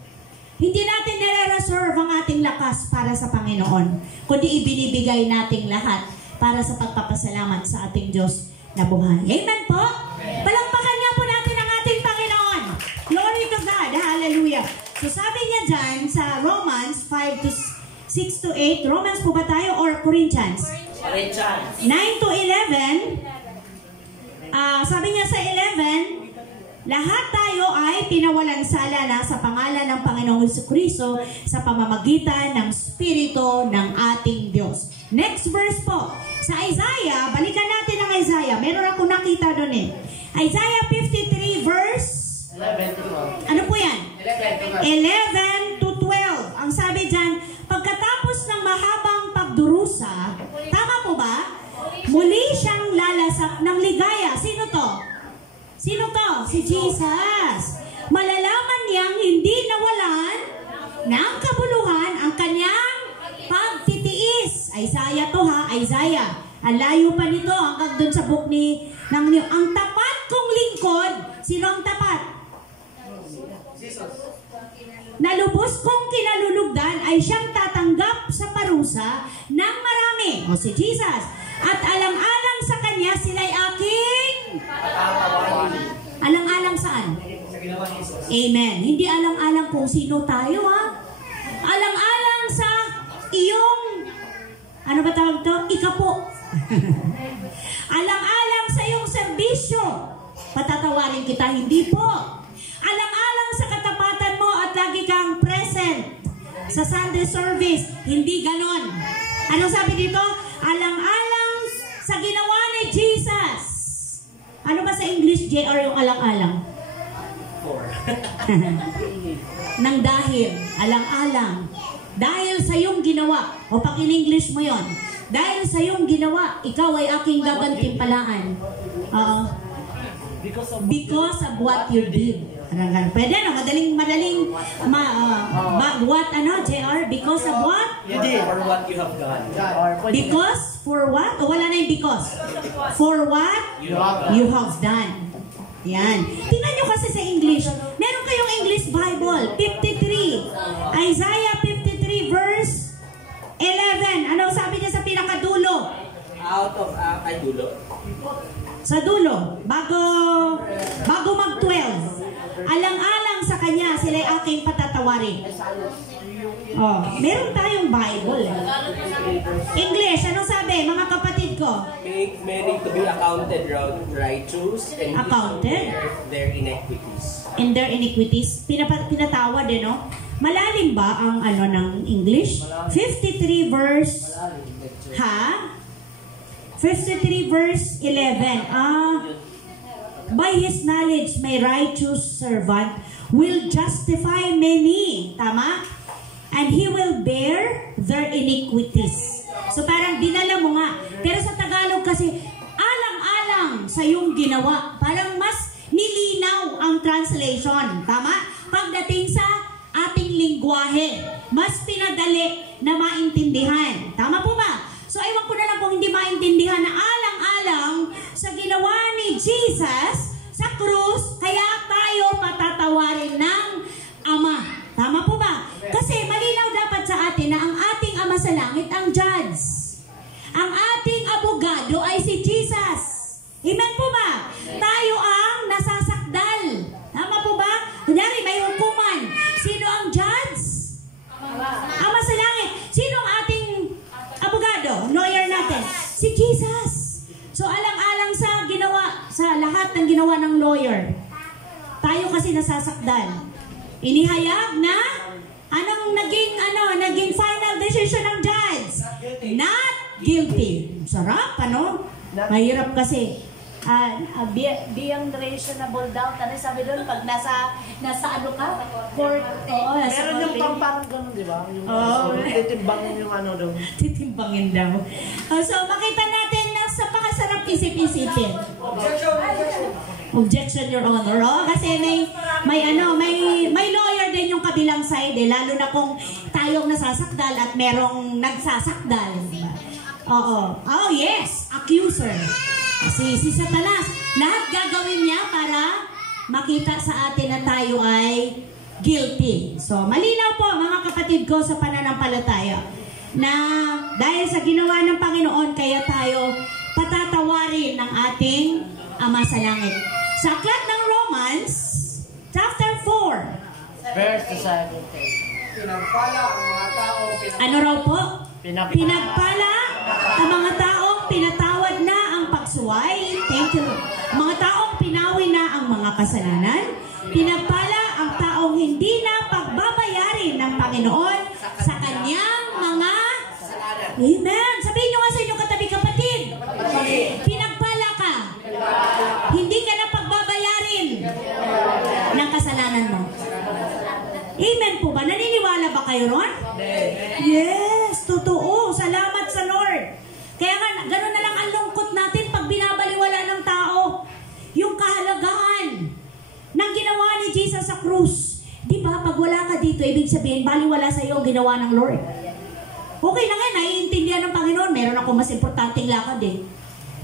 Hindi natin nire-reserve ang ating lakas para sa Panginoon, kundi ibinibigay nating lahat para sa pagpapasalamat sa ating Diyos na buhay. Amen po? Palakpakan nga po natin ang ating Panginoon. dyan sa Romans 5 to 6 to 8. Romans po ba tayo or Corinthians? 9 to 11. Sabi niya sa 11, lahat tayo ay pinawalan sala na sa pangalan ng Panginoong Jesucristo sa pamamagitan ng Espiritu ng ating Diyos. Next verse po. Sa Isaiah, balikan natin ang Isaiah. Meron ako nakita doon eh. Isaiah 53 verse 11 to 12. ano po yan? 11 to 12. 11 to 12. Ang sabi dyan, pagkatapos ng mahabang pagdurusa, tama po ba? Muli siyang lalasap ng ligaya. Sino to? Sino to? Si Jesus. Malalaman niyang hindi nawalan ng kabuluhan ang kanyang pagtitiis. Isaiah to ha, Isaiah. Ang layo pa nito hanggang dun sa book ni ang tapat kong lingkod. Sino ang tapat? Nalubos kong kinalulugdan ay siyang tatanggap sa parusa ng marami. O si Jesus. At alang-alang sa kanya sila'y aking alang-alang saan? Amen. Hindi alang-alang kung sino tayo ha. Alang-alang sa iyong ano ba tawag to? Ikapo. Alang-alang sa iyong serbisyo. Patatawarin kita, hindi po. Alang-alang sa katapatan mo at lagi kang present sa Sunday service. Hindi ganon. Anong sabi dito? Alang-alang sa ginawa ni Jesus. Ano ba sa English, JR, yung alang-alang? Nang dahil, alang-alang. Dahil sa iyong ginawa, o pag in-English mo yon, dahil sa iyong ginawa, ikaw ay aking gagantimpalaan. Because of what you did. Pwede no, madaling what JR? Because of what? You did. For what you have done. Because for what? O wala na yung because. For what you have done. Yan. Tingnan nyo kasi sa English. Meron kayong English Bible. 53. Isaiah 53 verse 11. Ano sabi niya sa pinakadulo? Out of dulo. Sa dulo. Bago mag-12. Alang-alang sa kanya, sila'y aking patatawarin. Oh, meron tayong Bible. English, anong sabi, mga kapatid ko? Make many to be accounted righteous and Accounted? their iniquities. In their iniquities. Pinatawad eh, no? Malalim ba ang ng English? 53 verse 53 verse 11. By his knowledge, my righteous servant will justify many. Tama? And he will bear their iniquities. So parang dinala mo nga. Pero sa Tagalog kasi, alang-alang sa iyong ginawa. Parang mas nilinaw ang translation. Tama? Pagdating sa ating lingwahe, mas pinadali na maintindihan. Tama po ba? So, ewan ko na lang kung hindi maintindihan na alang-alang sa ginawa ni Jesus sa krus, kaya tayo patatawarin ng Ama. Tama po ba? Kasi malinaw dapat sa atin na ang ating Ama sa langit ang judge. Ang ating abogado ay si Jesus. Amen po ba? Tayo ang nasasakdal. Tama po ba? Kunyari, may hukuman. Sino ang judge? Ama sa langit. Sino ang ating abogado, lawyer natin? Si Jesus. So alang-alang sa lahat ng ginawa ng lawyer, tayo kasi nasasakdal. Inihayag na anong naging final decision ng judge? Not guilty. Sarap, Mahirap kasi. Being reasonable doubt. Ano sabi doon? Pag nasa court. Meron yung parang ganun, di ba? Yung titimbangin yung doon. Titimbangin daw. So, makita natin na sa pakasarap isip-isipin. Objection, Your Honor. Kasi may lawyer din yung kabilang side lalo na kung tayong nasasakdal at merong nagsasakdal. Diba? Oh, yes. Accuser. Si Satanas, lahat gagawin niya para makita sa atin na tayo ay guilty. So, malinaw po mga kapatid ko sa pananampalataya na dahil sa ginawa ng Panginoon, kaya tayo patatawarin ng ating Ama sa Langit. Sa aklat ng Romans, chapter 4. Verse 17. Pinagpala ang mga tao. Ano raw po? Pinagpala ang mga taong pinatawad na ang pagsuway. Thank you. Mga taong pinawi na ang mga kasalanan. Pinagpala ang taong hindi na pagbabayarin ng Panginoon sa kanyang mga... Amen. Sabihin nyo nga sa inyong katabi kapatid. Pinagpala ka. Hindi ka na pagbabayarin ng kasalanan mo. Amen po ba? Naniniwala ba kayo ron? Yes, totoo. Salamat sa Lord. Kaya nga, gano'n na lang ang lungkot natin pag binabaliwala ng tao yung kahalagahan ng ginawa ni Jesus sa krus. Di ba? Pag wala ka dito, ibig sabihin, baliwala sa iyo ang ginawa ng Lord. Okay na nga, naiintindihan ng Panginoon. Meron ako mas importanteng lakad eh.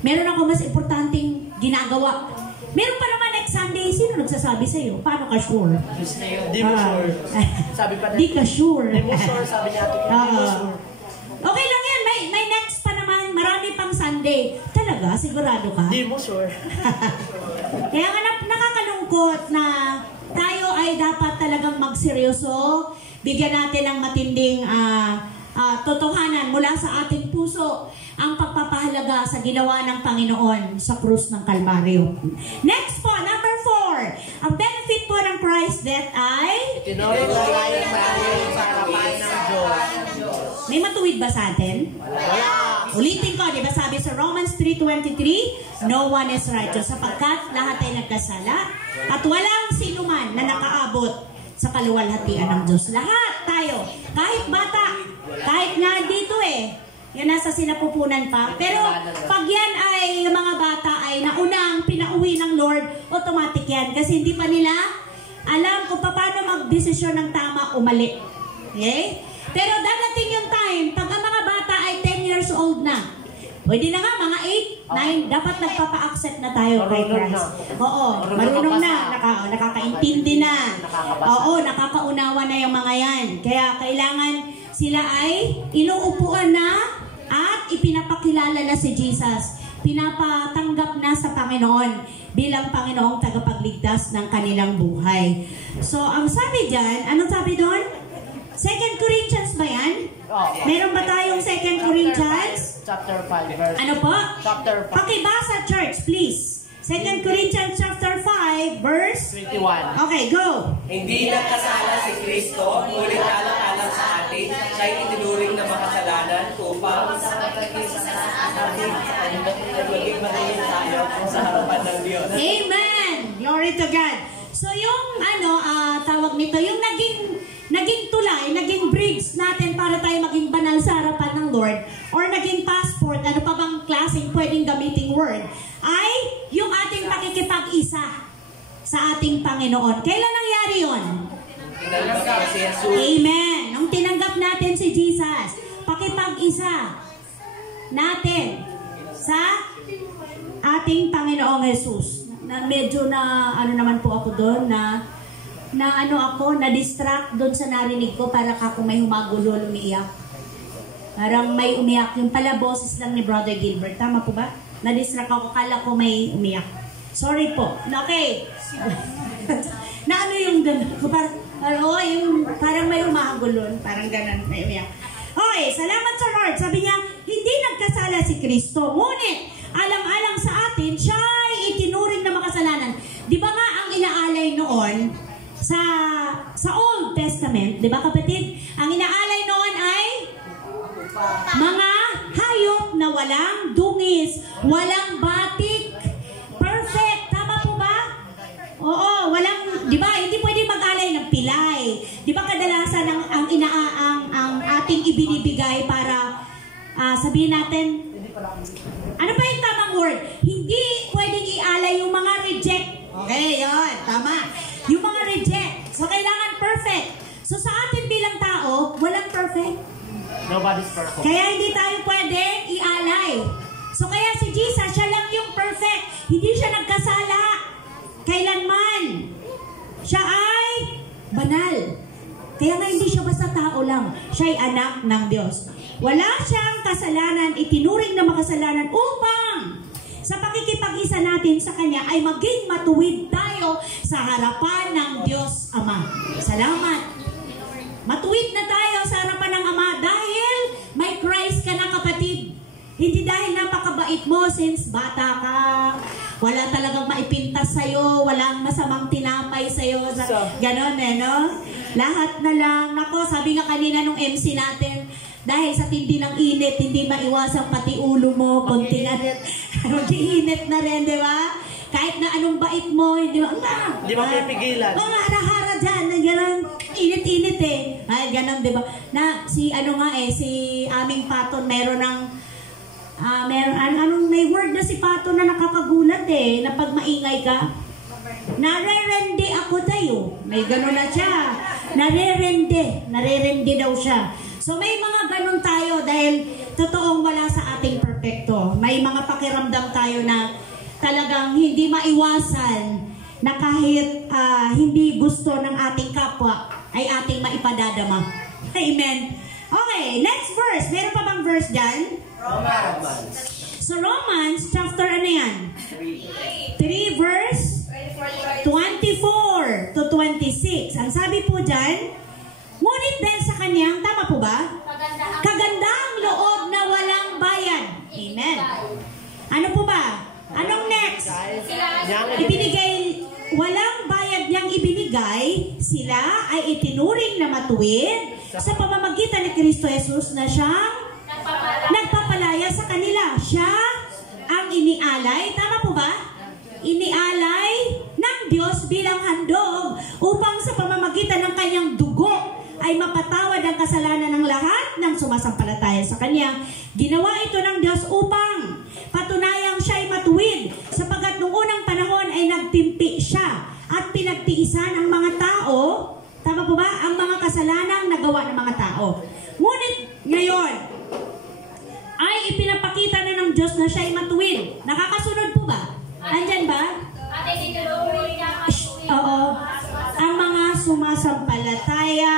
Meron ako mas importanteng ginagawa. Meron pa naman next Sunday, sino nagsasabi sa iyo? Paano ka sure? Di mo sure. Sabi pa Di ka sure. Di mo sure, sabi niya. Di mo sure. Okay lang yan. May next pa naman. Marami pang Sunday. Talaga? Sigurado ka? Di mo sure. Kaya nga nakakalungkot na tayo ay dapat talagang magseryoso. Bigyan natin ng matinding totohanan mula sa ating puso ang pagpapahalaga sa ginawa ng Panginoon sa krus ng Kalbaryo. Next po, number 4. Ang benefit po ng Christ's death ay... Tinuring na tayo sa harapan ng Diyos. May matuwid ba sa atin? Ulitin ko, di ba sabi sa Romans 3:23, no one is righteous, sapagkat lahat ay nagkasala at walang sinuman na nakaabot sa kaluwalhatian ng Diyos. Lahat tayo, kahit bata, kahit nga dito yan nasa sinapupunan pa. Pero pag yan ay, yung mga bata ay naunang pinauwi ng Lord, automatic yan. Kasi hindi pa nila alam kung paano mag-desisyon ng tama o mali. Okay? Pero dadating yung time, pag ang mga bata ay 10 years old na, pwede na nga, mga 8, 9, dapat nagpapa-accept na tayo kay Christ. Oo, marunong na, nakakaintindi na. Oo, nakakaunawa na yung mga yan. Kaya kailangan sila ay inuupuan na at ipinapakilala na si Jesus. Pinapatanggap na sa Panginoon bilang Panginoong tagapagligtas ng kanilang buhay. So, ang sabi dyan, anong sabi doon? 2 Corinthians ba yan? Meron ba tayong 2 Corinthians? Chapter 5, verse... Ano po? Chapter 5. Pakibasa, church, please. 2 Corinthians chapter 5, verse 21. Okay, go. Hindi nagkasala si Kristo, ngunit alang-alang sa atin, siya'y itinuring na makasalanan upang maging matayin tayo sa harapan ng Diyos. Amen! Glory to God. So yung tawag nito, yung naging tulay, naging bridge natin para tayo maging banal sa harapan ng Lord, or naging passport, ano pa bang klaseng pwedeng gamiting word, ay yung ating pakikipag-isa sa ating Panginoon. Kailan nangyari yun? Tinanggap si Jesus. Amen! Nung tinanggap natin si Jesus, pakipag-isa natin sa ating Panginoong Jesus. Medyo naman po ako doon, na-distract doon sa narinig ko para kako may humagulo, umiiyak. Parang may umiyak. Yung pala boses lang ni Brother Gilbert. Tama po ba? Na-distract ako. Kala ko may umiyak. Sorry po. Okay. Yung gano'n. Parang may humagulon. Parang gano'n. May umiyak. Okay. Salamat sa Lord. Sabi niya, hindi nagkasala si Kristo. Ngunit, alang-alang sa atin, siya ay itinuring na makasalanan. Di ba nga ang inaalay noon sa Old Testament, di ba kapatid? Ang inaalay noon ay mga hayop na walang dungis, walang batik, perfect. Tama po ba? Oo, walang, di ba? Hindi pwede mag-alay ng pilay. Di ba kadalasan ang ating ibinibigay para sabihin natin, ano pa yung tamang word? Hindi pwedeng ialay yung mga reject. Okay, yun. Tama. Yung mga reject. So, kailangan perfect. So, sa atin bilang tao, walang perfect. Nobody's perfect. Kaya hindi tayo pwedeng ialay. So, kaya si Jesus, siya lang yung perfect. Hindi siya nagkasala. Kailanman. Siya ay banal. Kaya nga hindi siya basta tao lang. Siya ay anak ng Diyos. Wala siyang kasalanan, itinuring na makasalanan upang sa pakikipag-isa natin sa Kanya ay maging matuwid tayo sa harapan ng Diyos Ama. Salamat. Matuwid na tayo sa harapan ng Ama dahil may Christ ka na, kapatid. Hindi dahil napakabait mo since bata ka. Wala talagang maipintas sa'yo, walang masamang tinapay sa'yo. Ganon no? Lahat na lang. Nako, sabi nga kanina nung MC natin, dahil sa tindi ng init, hindi maiwasan pati ulo mo, konting mag-iinit na rin, di ba? Kahit na anong bait mo, hindi ba? Hindi mapipigilan. Mga hara-hara dyan, gano'n, init-init eh. Ay, gano'n, di ba? Na, si aming Paton, meron ng, may word na si Paton na nakakagulat eh, na pag maingay ka, narerende ako tayo. May gano'n na siya. Narerende daw siya. So may mga ganun tayo dahil totoong wala sa ating perpekto. May mga pakiramdam tayo na talagang hindi maiwasan na kahit hindi gusto ng ating kapwa ay ating maipadadama. Amen. Okay, next verse. Meron pa bang verse dyan? Romans. So Romans, chapter ano yan? 3 verse 24 to 26. Ang sabi po dyan, ngunit dahil sa kanyang, tama po ba? Kagandahang loob na walang bayad. Amen. Ano po ba? Anong next? Ibinigay, walang bayad niyang ibinigay, sila ay itinuring na matuwid sa pamamagitan ni Kristo Jesus na siyang nagpapalaya sa kanila. Siya ang inialay, tama po ba? Inialay ng Diyos bilang handog upang sa pamamagitan ng kanyang dugo ay mapatawad ang kasalanan ng lahat ng sumasampalataya sa Kanya. Ginawa ito ng Diyos upang patunayang siya ay matuwid, sapagat noong unang panahon ay nagtimpi siya at pinagtiisan ang mga tao, tama po ba? Ang mga kasalanang nagawa ng mga tao. Ngunit ngayon, ay ipinapakita na ng Diyos na siya ay matuwid. Nakakasunod po ba? Andyan ba? Oo. Ang mga sumasampalataya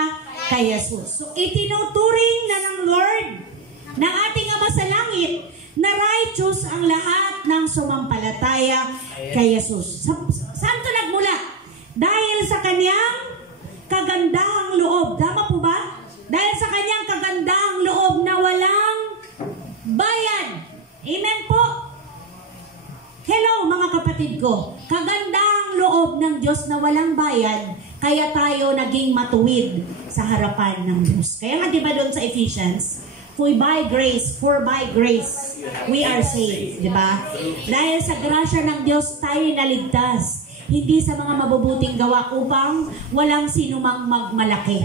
kay Jesus. So, itinuturing na ng Lord ng ating Ama sa langit na righteous ang lahat ng sumampalataya kay Jesus. Saan ito nagmula? Dahil sa kanyang kagandahang loob. Tama po ba? Dahil sa kanyang kagandahang loob na walang bayad. Amen po. Hello mga kapatid ko. Kagandahang loob ng Diyos na walang bayad, kaya tayo naging matuwid sa harapan ng Diyos. Kaya nga diba doon sa Ephesians, for by grace we are saved, diba? Dahil sa grasya ng Diyos tayo naligtas, hindi sa mga mabubuting gawa upang walang sinumang magmalaki.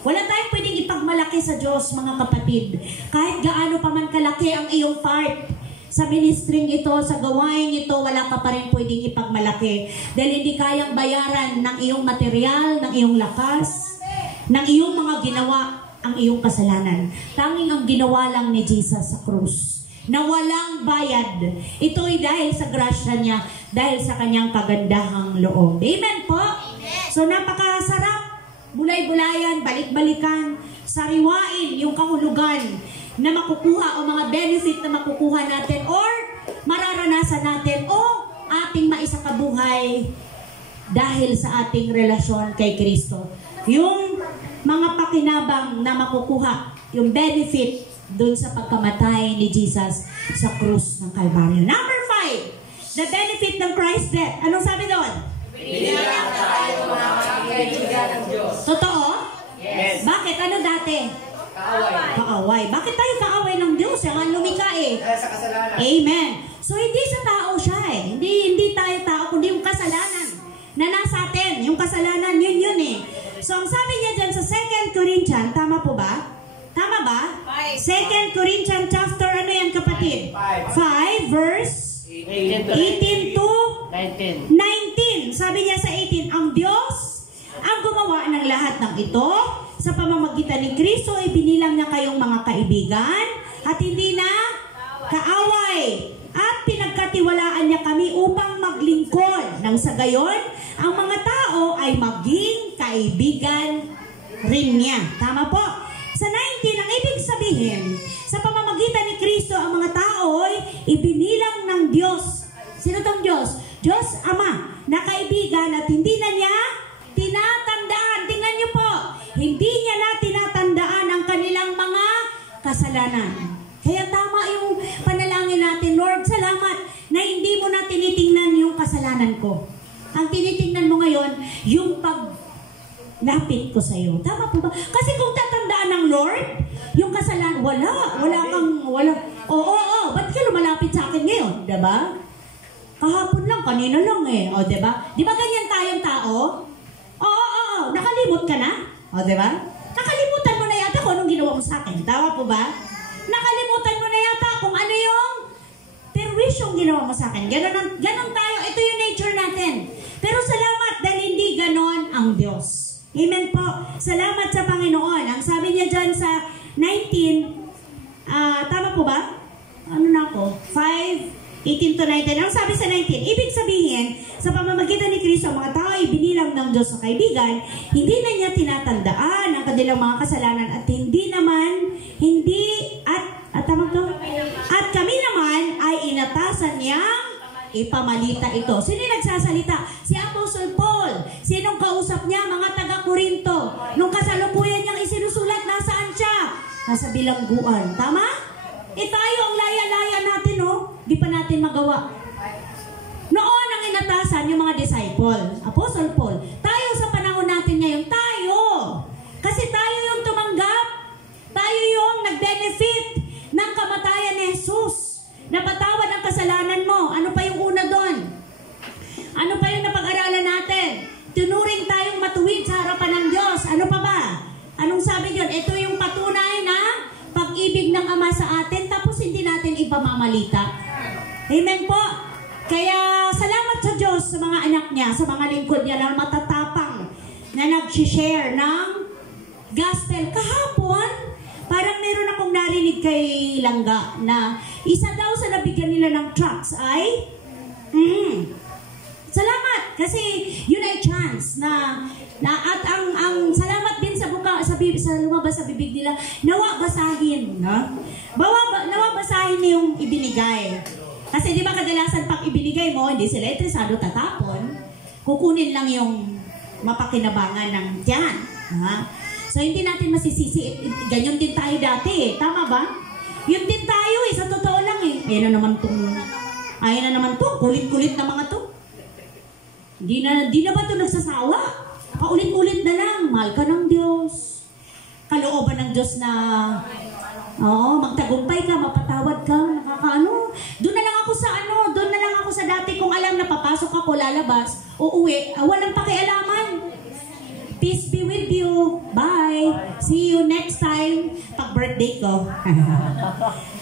Wala tayong pwedeng ipagmalaki sa Diyos, mga kapatid. Kahit gaano pa man kalaki ang iyong part sa ministering ito, sa gawain ito, wala ka pa rin pwedeng ipagmalaki. Dahil hindi kayang bayaran ng iyong material, ng iyong lakas, ng iyong mga ginawa, ang iyong kasalanan. Tanging ang ginawa lang ni Jesus sa krus, na walang bayad. Ito'y dahil sa grasya niya, dahil sa kanyang kagandahang loob. Amen po? So napakasarap, bulay-bulayan, balik-balikan, sariwain yung kahulugan na makukuha o mga benefit na makukuha natin or mararanasan natin o ating maisakabuhay dahil sa ating relasyon kay Kristo. Yung mga pakinabang na makukuha, yung benefit dun sa pagkamatay ni Jesus sa krus ng Kalbaryo. Number 5, the benefit ng Christ's death. Anong sabi doon? Binilang tayo mga kaibigan ng Diyos. Totoo? Yes. Bakit? Ano dati? Kaaway. Bakit tayo kaaway ng Diyos? Ang lumika eh. Dahil sa kasalanan. Amen. So, hindi sa tao siya eh. Hindi tayo tao, kundi yung kasalanan na nasa atin. Yung kasalanan, yun eh. So, ang sabi niya dyan sa 2 Corinthians, tama po ba? Tama ba? 2 Corinthians chapter, ano yan kapatid? 5 verse 18 to 19. Sabi niya sa 18, ang Diyos ang gumawa ng lahat ng ito. Sa pamamagitan ni Kristo ay binilang niya kayong mga kaibigan at hindi na kaaway. At pinagkatiwalaan niya kami upang maglingkod. Nang sa gayon, ang mga tao ay maging kaibigan rin niya. Tama po? Sa 19, ang ibig sabihin, sa pamamagitan ni Kristo, ang mga tao ay ibinilang ng Diyos. Sino tong Diyos? Diyos Ama, na kaibigan at hindi na niya tinatandaan. Tingnan niyo po, hindi niya natin ngayon, yung paglapit ko sa iyo. Tama po ba? Kasi kung tatandaan ng Lord, yung kasalanan, wala. Ba't ka lumalapit sa akin ngayon? Diba? Kahapon lang, kanina lang eh. O, diba? Diba ganyan tayong tao? Oo, nakalimot ka na? O, diba? Nakalimutan mo na yata kung anong ginawa mo sa akin. Tama po ba? Nakalimutan mo na yata kung ano yung perwisyong ginawa mo sa akin. Ganon tayo. Ito yung nature natin. Pero salamat dahil hindi ganon ang Diyos. Amen po. Salamat sa Panginoon. Ang sabi niya dyan sa 19, tama po ba? Ano na ako? 5:18 to 19. Ang sabi sa 19, ibig sabihin, sa pamamagitan ni Kristo, ang mga tao ay binilang ng Diyos sa kaibigan, hindi na niya tinatandaan ang kanilang mga kasalanan at at kami naman ay inatasan niyang ipamalita ito. Sino yung nagsasalita? Si Apostle Paul. Sinong kausap niya? Mga taga-Korinto. Nung kasalukuyan niyang isinusulat, nasaan siya? Nasa bilangguan. Tama? Tayo ang laya-laya natin, Di pa natin magawa. Noon ang inatasan yung mga disciple. Apostle Paul. Tayo sa panahon natin ngayon, tayo. Kasi tayo yung tumanggap. Tayo yung nag-benefit ng kamatayan ni Jesus. Napatawad ang kasalanan mo. Ano pa yung una doon? Ano pa yung napag-aralan natin? Tunuring tayong matuwid sa harapan ng Diyos. Ano pa ba? Anong sabi diyon? Ito yung patunay na pag-ibig ng Ama sa atin, tapos hindi natin ipamamalita. Amen po. Kaya salamat sa Diyos sa mga anak niya, sa mga lingkod niya na matatapang na nag-share ng gospel. Kahapon, parang meron akong narinig kay Langga na isa daw sa nabigyan nila ng tracts ay salamat kasi yun ay chance na at ang salamat din sa lumabas sa bibig nila, nawa basahin, nawa basahin yung ibinigay. Kasi di ba kadalasan pag ibinigay mo, hindi sila interesado tatapon, kukunin lang yung mapakinabangan ng tiyan. So hindi natin masisisi, ganyan din tayo dati tama ba? Yun din tayo sa totoo lang Ayan na naman to, kulit-kulit na mga to. Di na ba to nagsasawa? Paulit-ulit na lang, mahal ka ng Diyos. Kalooban ng Diyos na magtagumpay ka, mapatawad ka, nakakaano. Doon na lang ako sa dati kung alam na papasok ako, lalabas, uuwi, walang pakialaman. Peace be with you. Bye. See you next time pag birthday ko.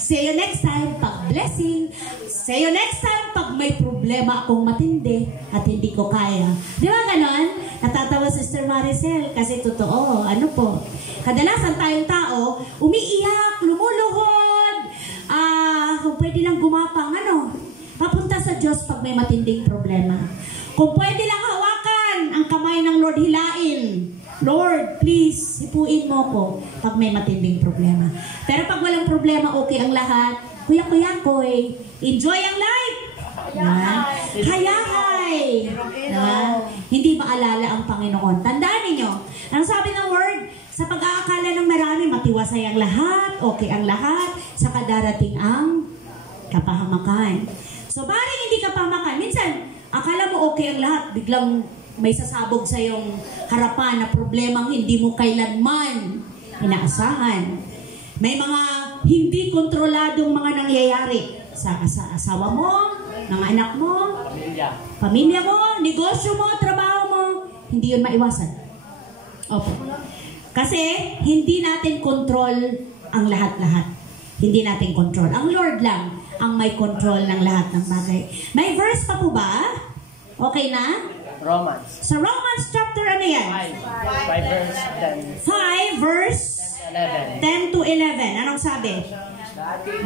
See you next time pag blessing. See you next time pag may problema akong matindi at hindi ko kaya. Di ba ganon? Natatawa Sister Maricel kasi totoo. Ano po? Kadalasan tayong tao, umiiyak, lumuluhod, kung pwede lang gumapang, papunta sa Diyos pag may matinding problema. Kung pwede lang hawakan ang kamay ng Lord, hilain. Lord, please, hipuin mo ko pag may matinding problema. Pero pag walang problema, okay ang lahat. Kuya-kuya ko enjoy ang life. Hayahay. Hindi maalala ang Panginoon. Tandaan ninyo, ang sabi ng Word, sa pag-aakala ng marami, matiwasay ang lahat, okay ang lahat, sa kadarating ang kapahamakan. So, maring hindi kapahamakan. Minsan, akala mo okay ang lahat, biglang may sasabog sa iyong harapan na problemang hindi mo kailanman inaasahan. May mga hindi kontroladong mga nangyayari sa asawa mo, mga anak mo, pamilya mo, negosyo mo, trabaho mo. Hindi yun maiwasan. Opo. Kasi hindi natin control ang lahat-lahat. Hindi natin control. Ang Lord lang ang may control ng lahat ng bagay. May verse pa po ba? Okay na? Romans. Sa Romans chapter ano yan? 5 verse 10 to 11. Anong sabi?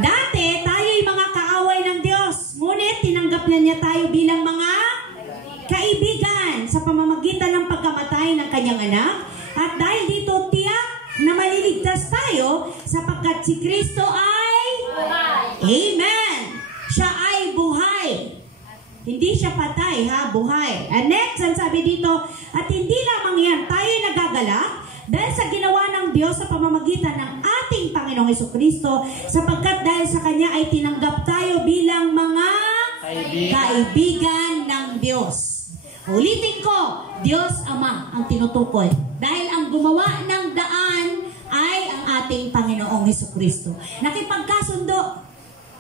Dati, tayo'y mga kaaway ng Diyos. Ngunit, tinanggap niya tayo bilang mga kaibigan sa pamamagitan ng pagkamatay ng kanyang anak. At dahil dito, tiyak na maliligtas tayo sapagkat si Kristo ay Amen! Siya ay buhay. Hindi siya patay, buhay. And next, ang sabi dito, at hindi lamang yan, tayo'y nagagalak dahil sa ginawa ng Diyos sa pamamagitan ng ating Panginoong Jesucristo, sapagkat dahil sa Kanya ay tinanggap tayo bilang mga kaibigan ng Diyos. Ulitin ko, Diyos Ama ang tinutukoy. Dahil ang gumawa ng daan ay ang ating Panginoong Hesukristo. Nakipagkasundo.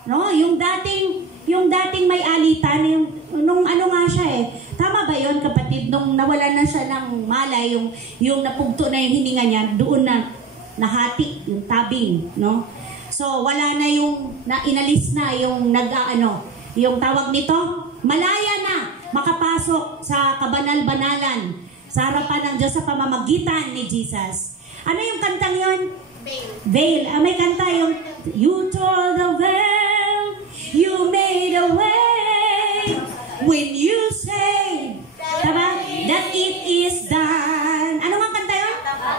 No, yung dating may alitan, nung ano nga siya eh. Tama ba 'yon, kapatid? Nung nawala na siya ng malay, yung napugto na yung hininga niya, doon na nahati yung tabing, no? So wala na yung inalis na yung yung tawag nito, malaya na makapasok sa kabanal-banalan sa harapan ng Diyos sa pamamagitan ni Jesus. Ano yung kantang 'yon? Veil. May kanta yung You tore the veil, you made a way when you say, diba? That it is done. Ano nga kanta yun?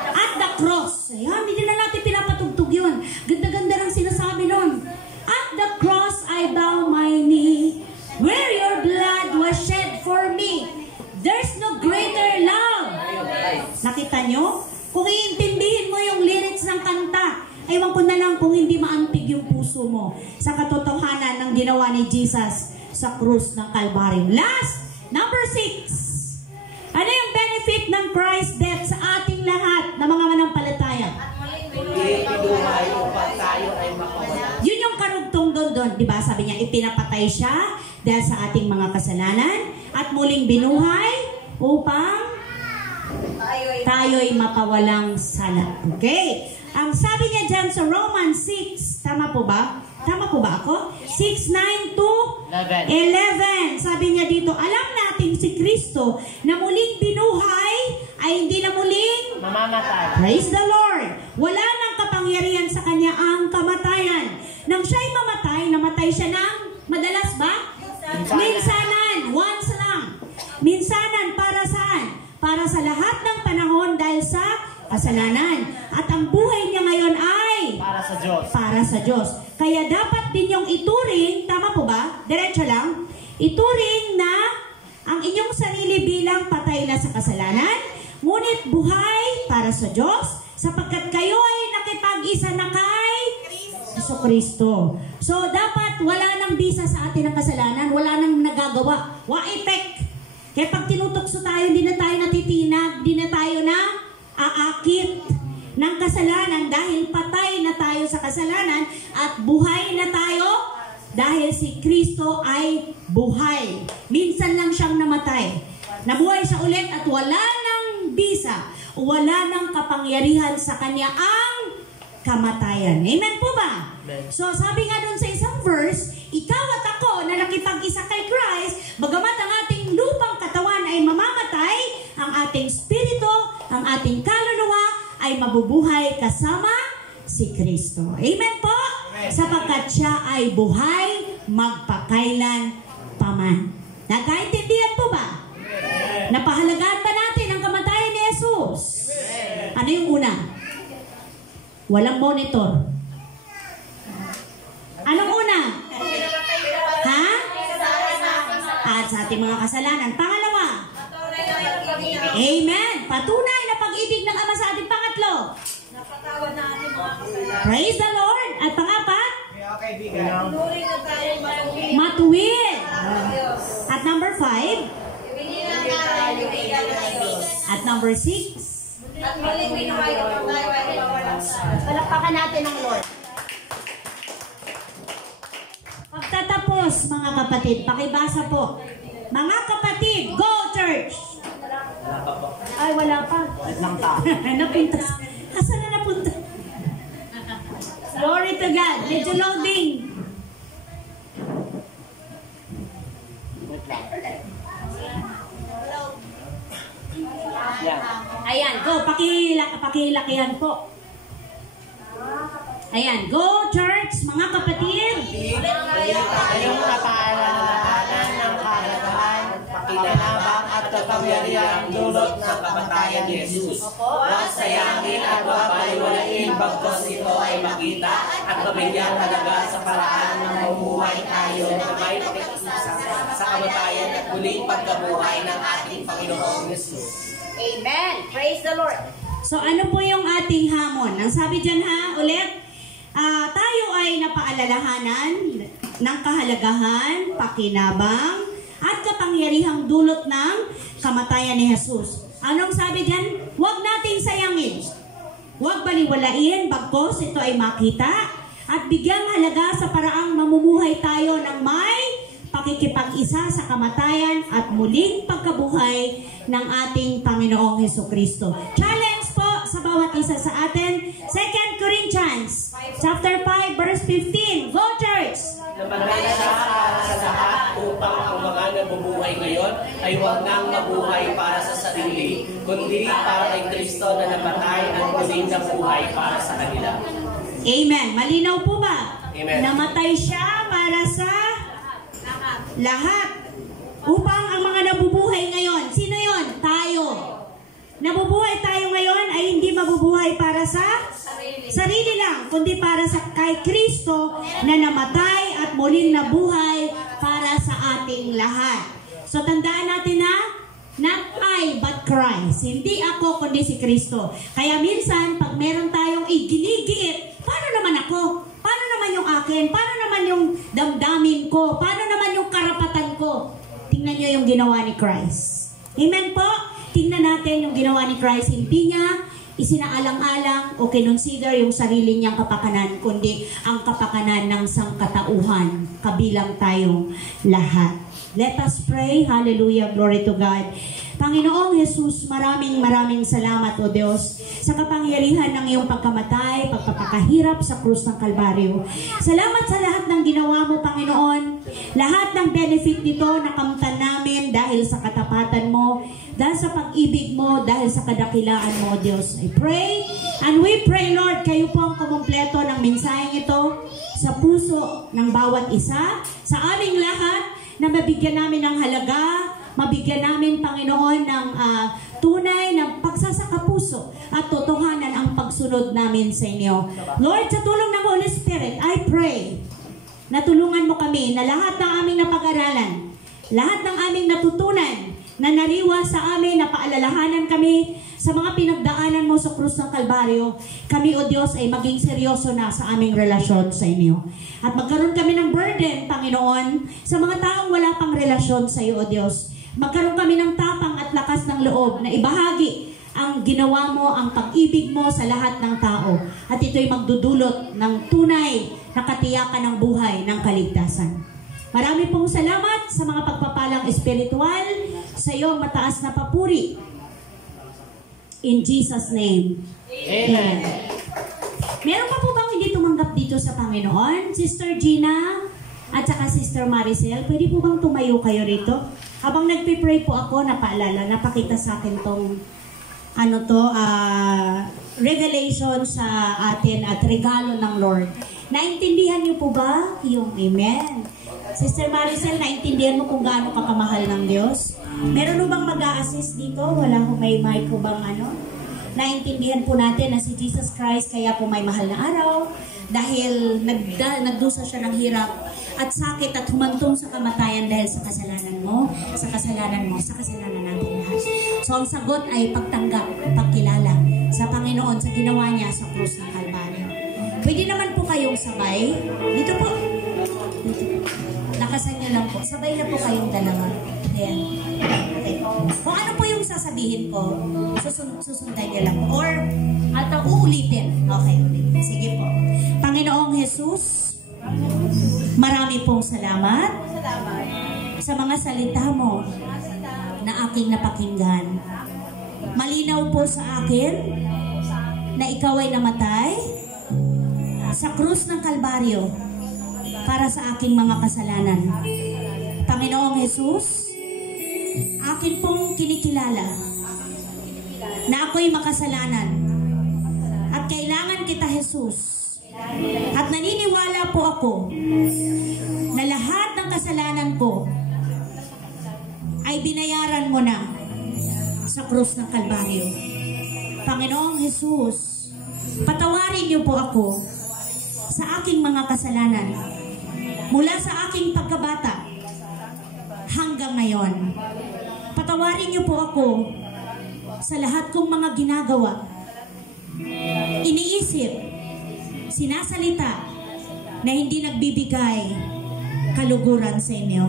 At the cross. Ayan, hindi na natin pinapatugtog yun. Ganda-ganda ng sinasabi nun. At the cross I bow my knee, where your blood was shed for me. There's no greater love. Nakita nyo? Kung iintindihin mo yung lyrics ng kanta, ewan ko na lang kung hindi maantig yung puso mo sa katotohanan ng ginawa ni Jesus sa krus ng Calvary. Last, number 6. Ano yung benefit ng Christ's death sa ating lahat na mga manampalataya? Ipinuhay upang tayo ay makawala. Yun yung karugtong doon. Diba? Sabi niya, ipinapatay siya dahil sa ating mga kasalanan at muling binuhay upang tayo'y mapawalang sala. Okay? Ang sabi niya dyan sa Romans 6, tama po ba? Tama po ba ako? 6:9 to 11. Sabi niya dito, alam natin si Kristo na muling binuhay ay hindi na muling Mamamatay. praise the Lord. Wala nang kapangyarihan sa kanya ang kamatayan. Nang siya'y mamatay, namatay siya ng madalas ba? Minsanan. Once lang. Minsanan para saan? Para sa lahat ng panahon dahil sa kasalanan. At ang buhay niya ngayon ay Para sa Diyos. para sa Diyos. Kaya dapat din yung ituring, tama po ba? Diretso lang. Ituring na ang inyong sarili bilang patay na sa kasalanan, ngunit buhay para sa Diyos, sapagkat kayo ay nakipag-isa na kay Kristo. So dapat wala nang bisa sa atin ng kasalanan, wala nang nagagawa. Wa-effect. Kaya pag tinutokso tayo, hindi na tayo natitinag, hindi na tayo na aakit ng kasalanan dahil patay na tayo sa kasalanan at buhay na tayo dahil si Kristo ay buhay. Minsan lang siyang namatay. Nabuhay siya ulit at wala nang bisa, wala nang kapangyarihan sa kanya ang kamatayan. Amen po ba? So sabi nga dun sa isang verse, ikaw at ako na nakipag-isa kay Christ, bagamat ang ating lupang katawan ay mamamatay, ang ating spirito, ang ating kaluluwa ay mabubuhay kasama si Kristo. Amen po? Sapagkat siya ay buhay magpakailan paman. Nagkaintindihan po ba? Napahalagaan ba natin ang kamatayan ni Jesus? Ano yung una? Walang monitor. Anong una? Ha? At sa ating mga kasalanan. Pangalawa? Amen. Patunay na pag-ibig ng Ama sa ating. Pangatlo? Napatawad na ating mga kasalanan. Praise the Lord. At pangapat? Turing na tayo matuwid. Matuwid. Diyos. At number 5? Ibigin na tayo bigyan ng Diyos. At number 6? At muling binuhay upang tayo ay mawalang sala. Palakpakan natin ang Lord. Pagtatapos, mga kapatid, pakibasa po. Mga kapatid, go church! Ay, wala pa. Napunta. Asan na napunta? Glory to God. Medyo loading. Ayan, go. Pakilakihan po. Ayan, go church, mga kapatid. Kayong napaalalahanan ng karagahan, pakinabang at kapangyarihan dulot ng kamatayan ni Jesus. Huwag sayangin at huwag baliwalain, bagkos ito ay makita at mabigyan talaga sa paraan ng mamuhay tayo na may pakikiisa sa kamatayan at muling pagkabuhay ng ating Panginoong Jesus. Amen. Praise the Lord. So ano po yung ating hamon? Ang sabi dyan ha, ulit, tayo ay napaalalahanan ng kahalagahan, pakinabang, at makapangyarihang dulot ng kamatayan ni Jesus. Anong sabi diyan? Huwag nating sayangin. Huwag baliwalain, bagkos ito ay makita at bigyang halaga sa paraang mamumuhay tayo ng may pakikipag-isa sa kamatayan at muling pagkabuhay ng ating Panginoong Hesukristo. Challenge po sa bawat isa sa atin. 2 Corinthians chapter 5 verse 15. Go church! Namatay siya para sa lahat upang ang mga nabubuhay ngayon ay huwag nang mabuhay para sa sarili, kundi para kay Kristo na namatay at muling nabuhay para sa kanila. Amen. Malinaw po ba? Amen. Namatay siya para sa lahat. Upang ang mga nabubuhay ngayon, sino yon? Tayo. Nabubuhay tayo ngayon ay hindi mabubuhay para sa sarili lang, kundi para sa kay Kristo na namatay at muling nabuhay para sa ating lahat. So tandaan natin na, not I but Christ. Hindi ako kundi si Kristo. Kaya minsan, pag meron tayong iginigiit, paano naman ako? Paano naman yung akin? Paano naman yung damdamin ko? Paano naman yung karapatan ko? Tingnan nyo yung ginawa ni Christ. Amen po? Tingnan natin yung ginawa ni Christ. Hindi niya isinaalang-alang o kinonsider yung sarili niyang kapakanan, kundi ang kapakanan ng sangkatauhan, kabilang tayong lahat. Let us pray. Hallelujah. Glory to God. Panginoong Jesus, maraming salamat o Diyos sa kapangyarihan ng iyong pagkamatay, pagpapakahirap sa krus ng Kalbaryo. Salamat sa lahat ng ginawa mo, Panginoon. Lahat ng benefit nito nakamtan namin dahil sa katapatan mo, dahil sa pag-ibig mo, dahil sa kadakilaan mo, Diyos. I pray and we pray, Lord, kayo po ang kumumpleto ng mensaheng ito sa puso ng bawat isa, sa aming lahat, na mabigyan namin ng halaga, mabigyan namin, Panginoon, ng tunay na pagsasakapuso at totohanan ang pagsunod namin sa inyo. Lord, sa tulong ng Holy Spirit, I pray na tulungan mo kami na lahat ng aming napag-aralan, lahat ng aming natutunan, na nariwa sa amin, na paalalahanan kami sa mga pinagdaanan mo sa krus ng Kalbaryo, kami, O Diyos, ay maging seryoso na sa aming relasyon sa inyo. At magkaroon kami ng burden, Panginoon, sa mga taong wala pang relasyon sa iyo, O Diyos. Magkaroon kami ng tapang at lakas ng loob na ibahagi ang ginawa mo, ang pag-ibig mo sa lahat ng tao. At ito'y magdudulot ng tunay na katiyakan ng buhay ng kaligtasan. Marami pong salamat sa mga pagpapalang espiritual, sa iyong mataas na papuri. In Jesus' name. Amen. Meron pa po bang hindi tumanggap dito sa Panginoon? Sister Gina at saka Sister Maricel, pwede po bang tumayo kayo rito? Habang nagpipray po ako, napaalala, napakita sa akin tong revelation sa atin at regalo ng Lord. Naintindihan niyo po ba yung amen? Sister Maricel, naintindihan mo kung gaano kakamahal ng Diyos? Meron mo bang mag-a-assist dito? Wala kung may mic ko bang Naintindihan po natin na si Jesus Christ kaya po may mahal na araw dahil nagdusa siya ng hirap at sakit at humantong sa kamatayan dahil sa kasalanan mo, sa kasalanan natin lahat. So ang sagot ay pagtanggap, pagkilala sa Panginoon sa ginawa niya sa krus ng Kalbaryo. Pwede naman po kayong sabay. Dito po. Lakasan niyo lang po. Sabay na po kayong dalawa. Ayan. Okay. Kung ano po yung sasabihin ko, susundan niyo lang po. Or, uulitin. Okay, ulitin. Sige po. Panginoong Jesus, marami pong salamat sa mga salita mo na aking napakinggan. Malinaw po sa akin na ikaw ay namatay sa krus ng Kalbaryo para sa aking mga kasalanan. Panginoong Jesus, akin pong kinikilala na ako'y makasalanan at kailangan kita, Jesus. At naniniwala po ako na lahat ng kasalanan ko ay binayaran mo na sa krus ng Kalbaryo. Panginoong Jesus, patawarin niyo po ako sa aking mga kasalanan mula sa aking pagkabata hanggang ngayon. Patawarin niyo po ako sa lahat kong mga ginagawa, iniisip, sinasalita na hindi nagbibigay kaluguran sa inyo.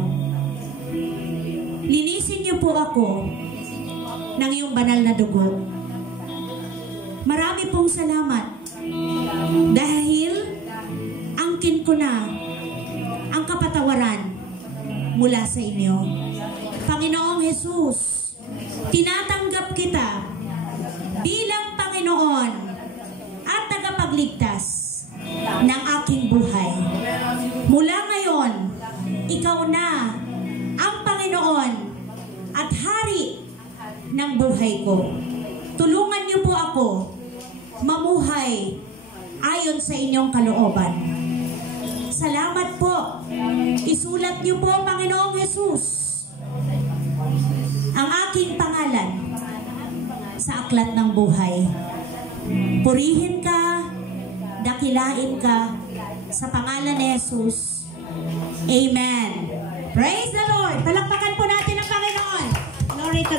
Linisin niyo po ako ng iyong banal na dugo. Marami pong salamat dahil angkin ko na ang kapatawaran mula sa inyo. Panginoong Jesus, tinatanggap kita bilang Panginoon at tagapagligtas ng aking buhay. Mula ngayon, ikaw na ang Panginoon at Hari ng buhay ko. Tulungan niyo po ako mamuhay ayon sa inyong kalooban. Salamat po. Isulat niyo po, Panginoong Jesus, ang aking pangalan sa aklat ng buhay. Purihin ka, dakilain ka, sa pangalan ni Jesus. Amen. Praise the Lord. Palakpakan po natin ang Panginoon. Glory to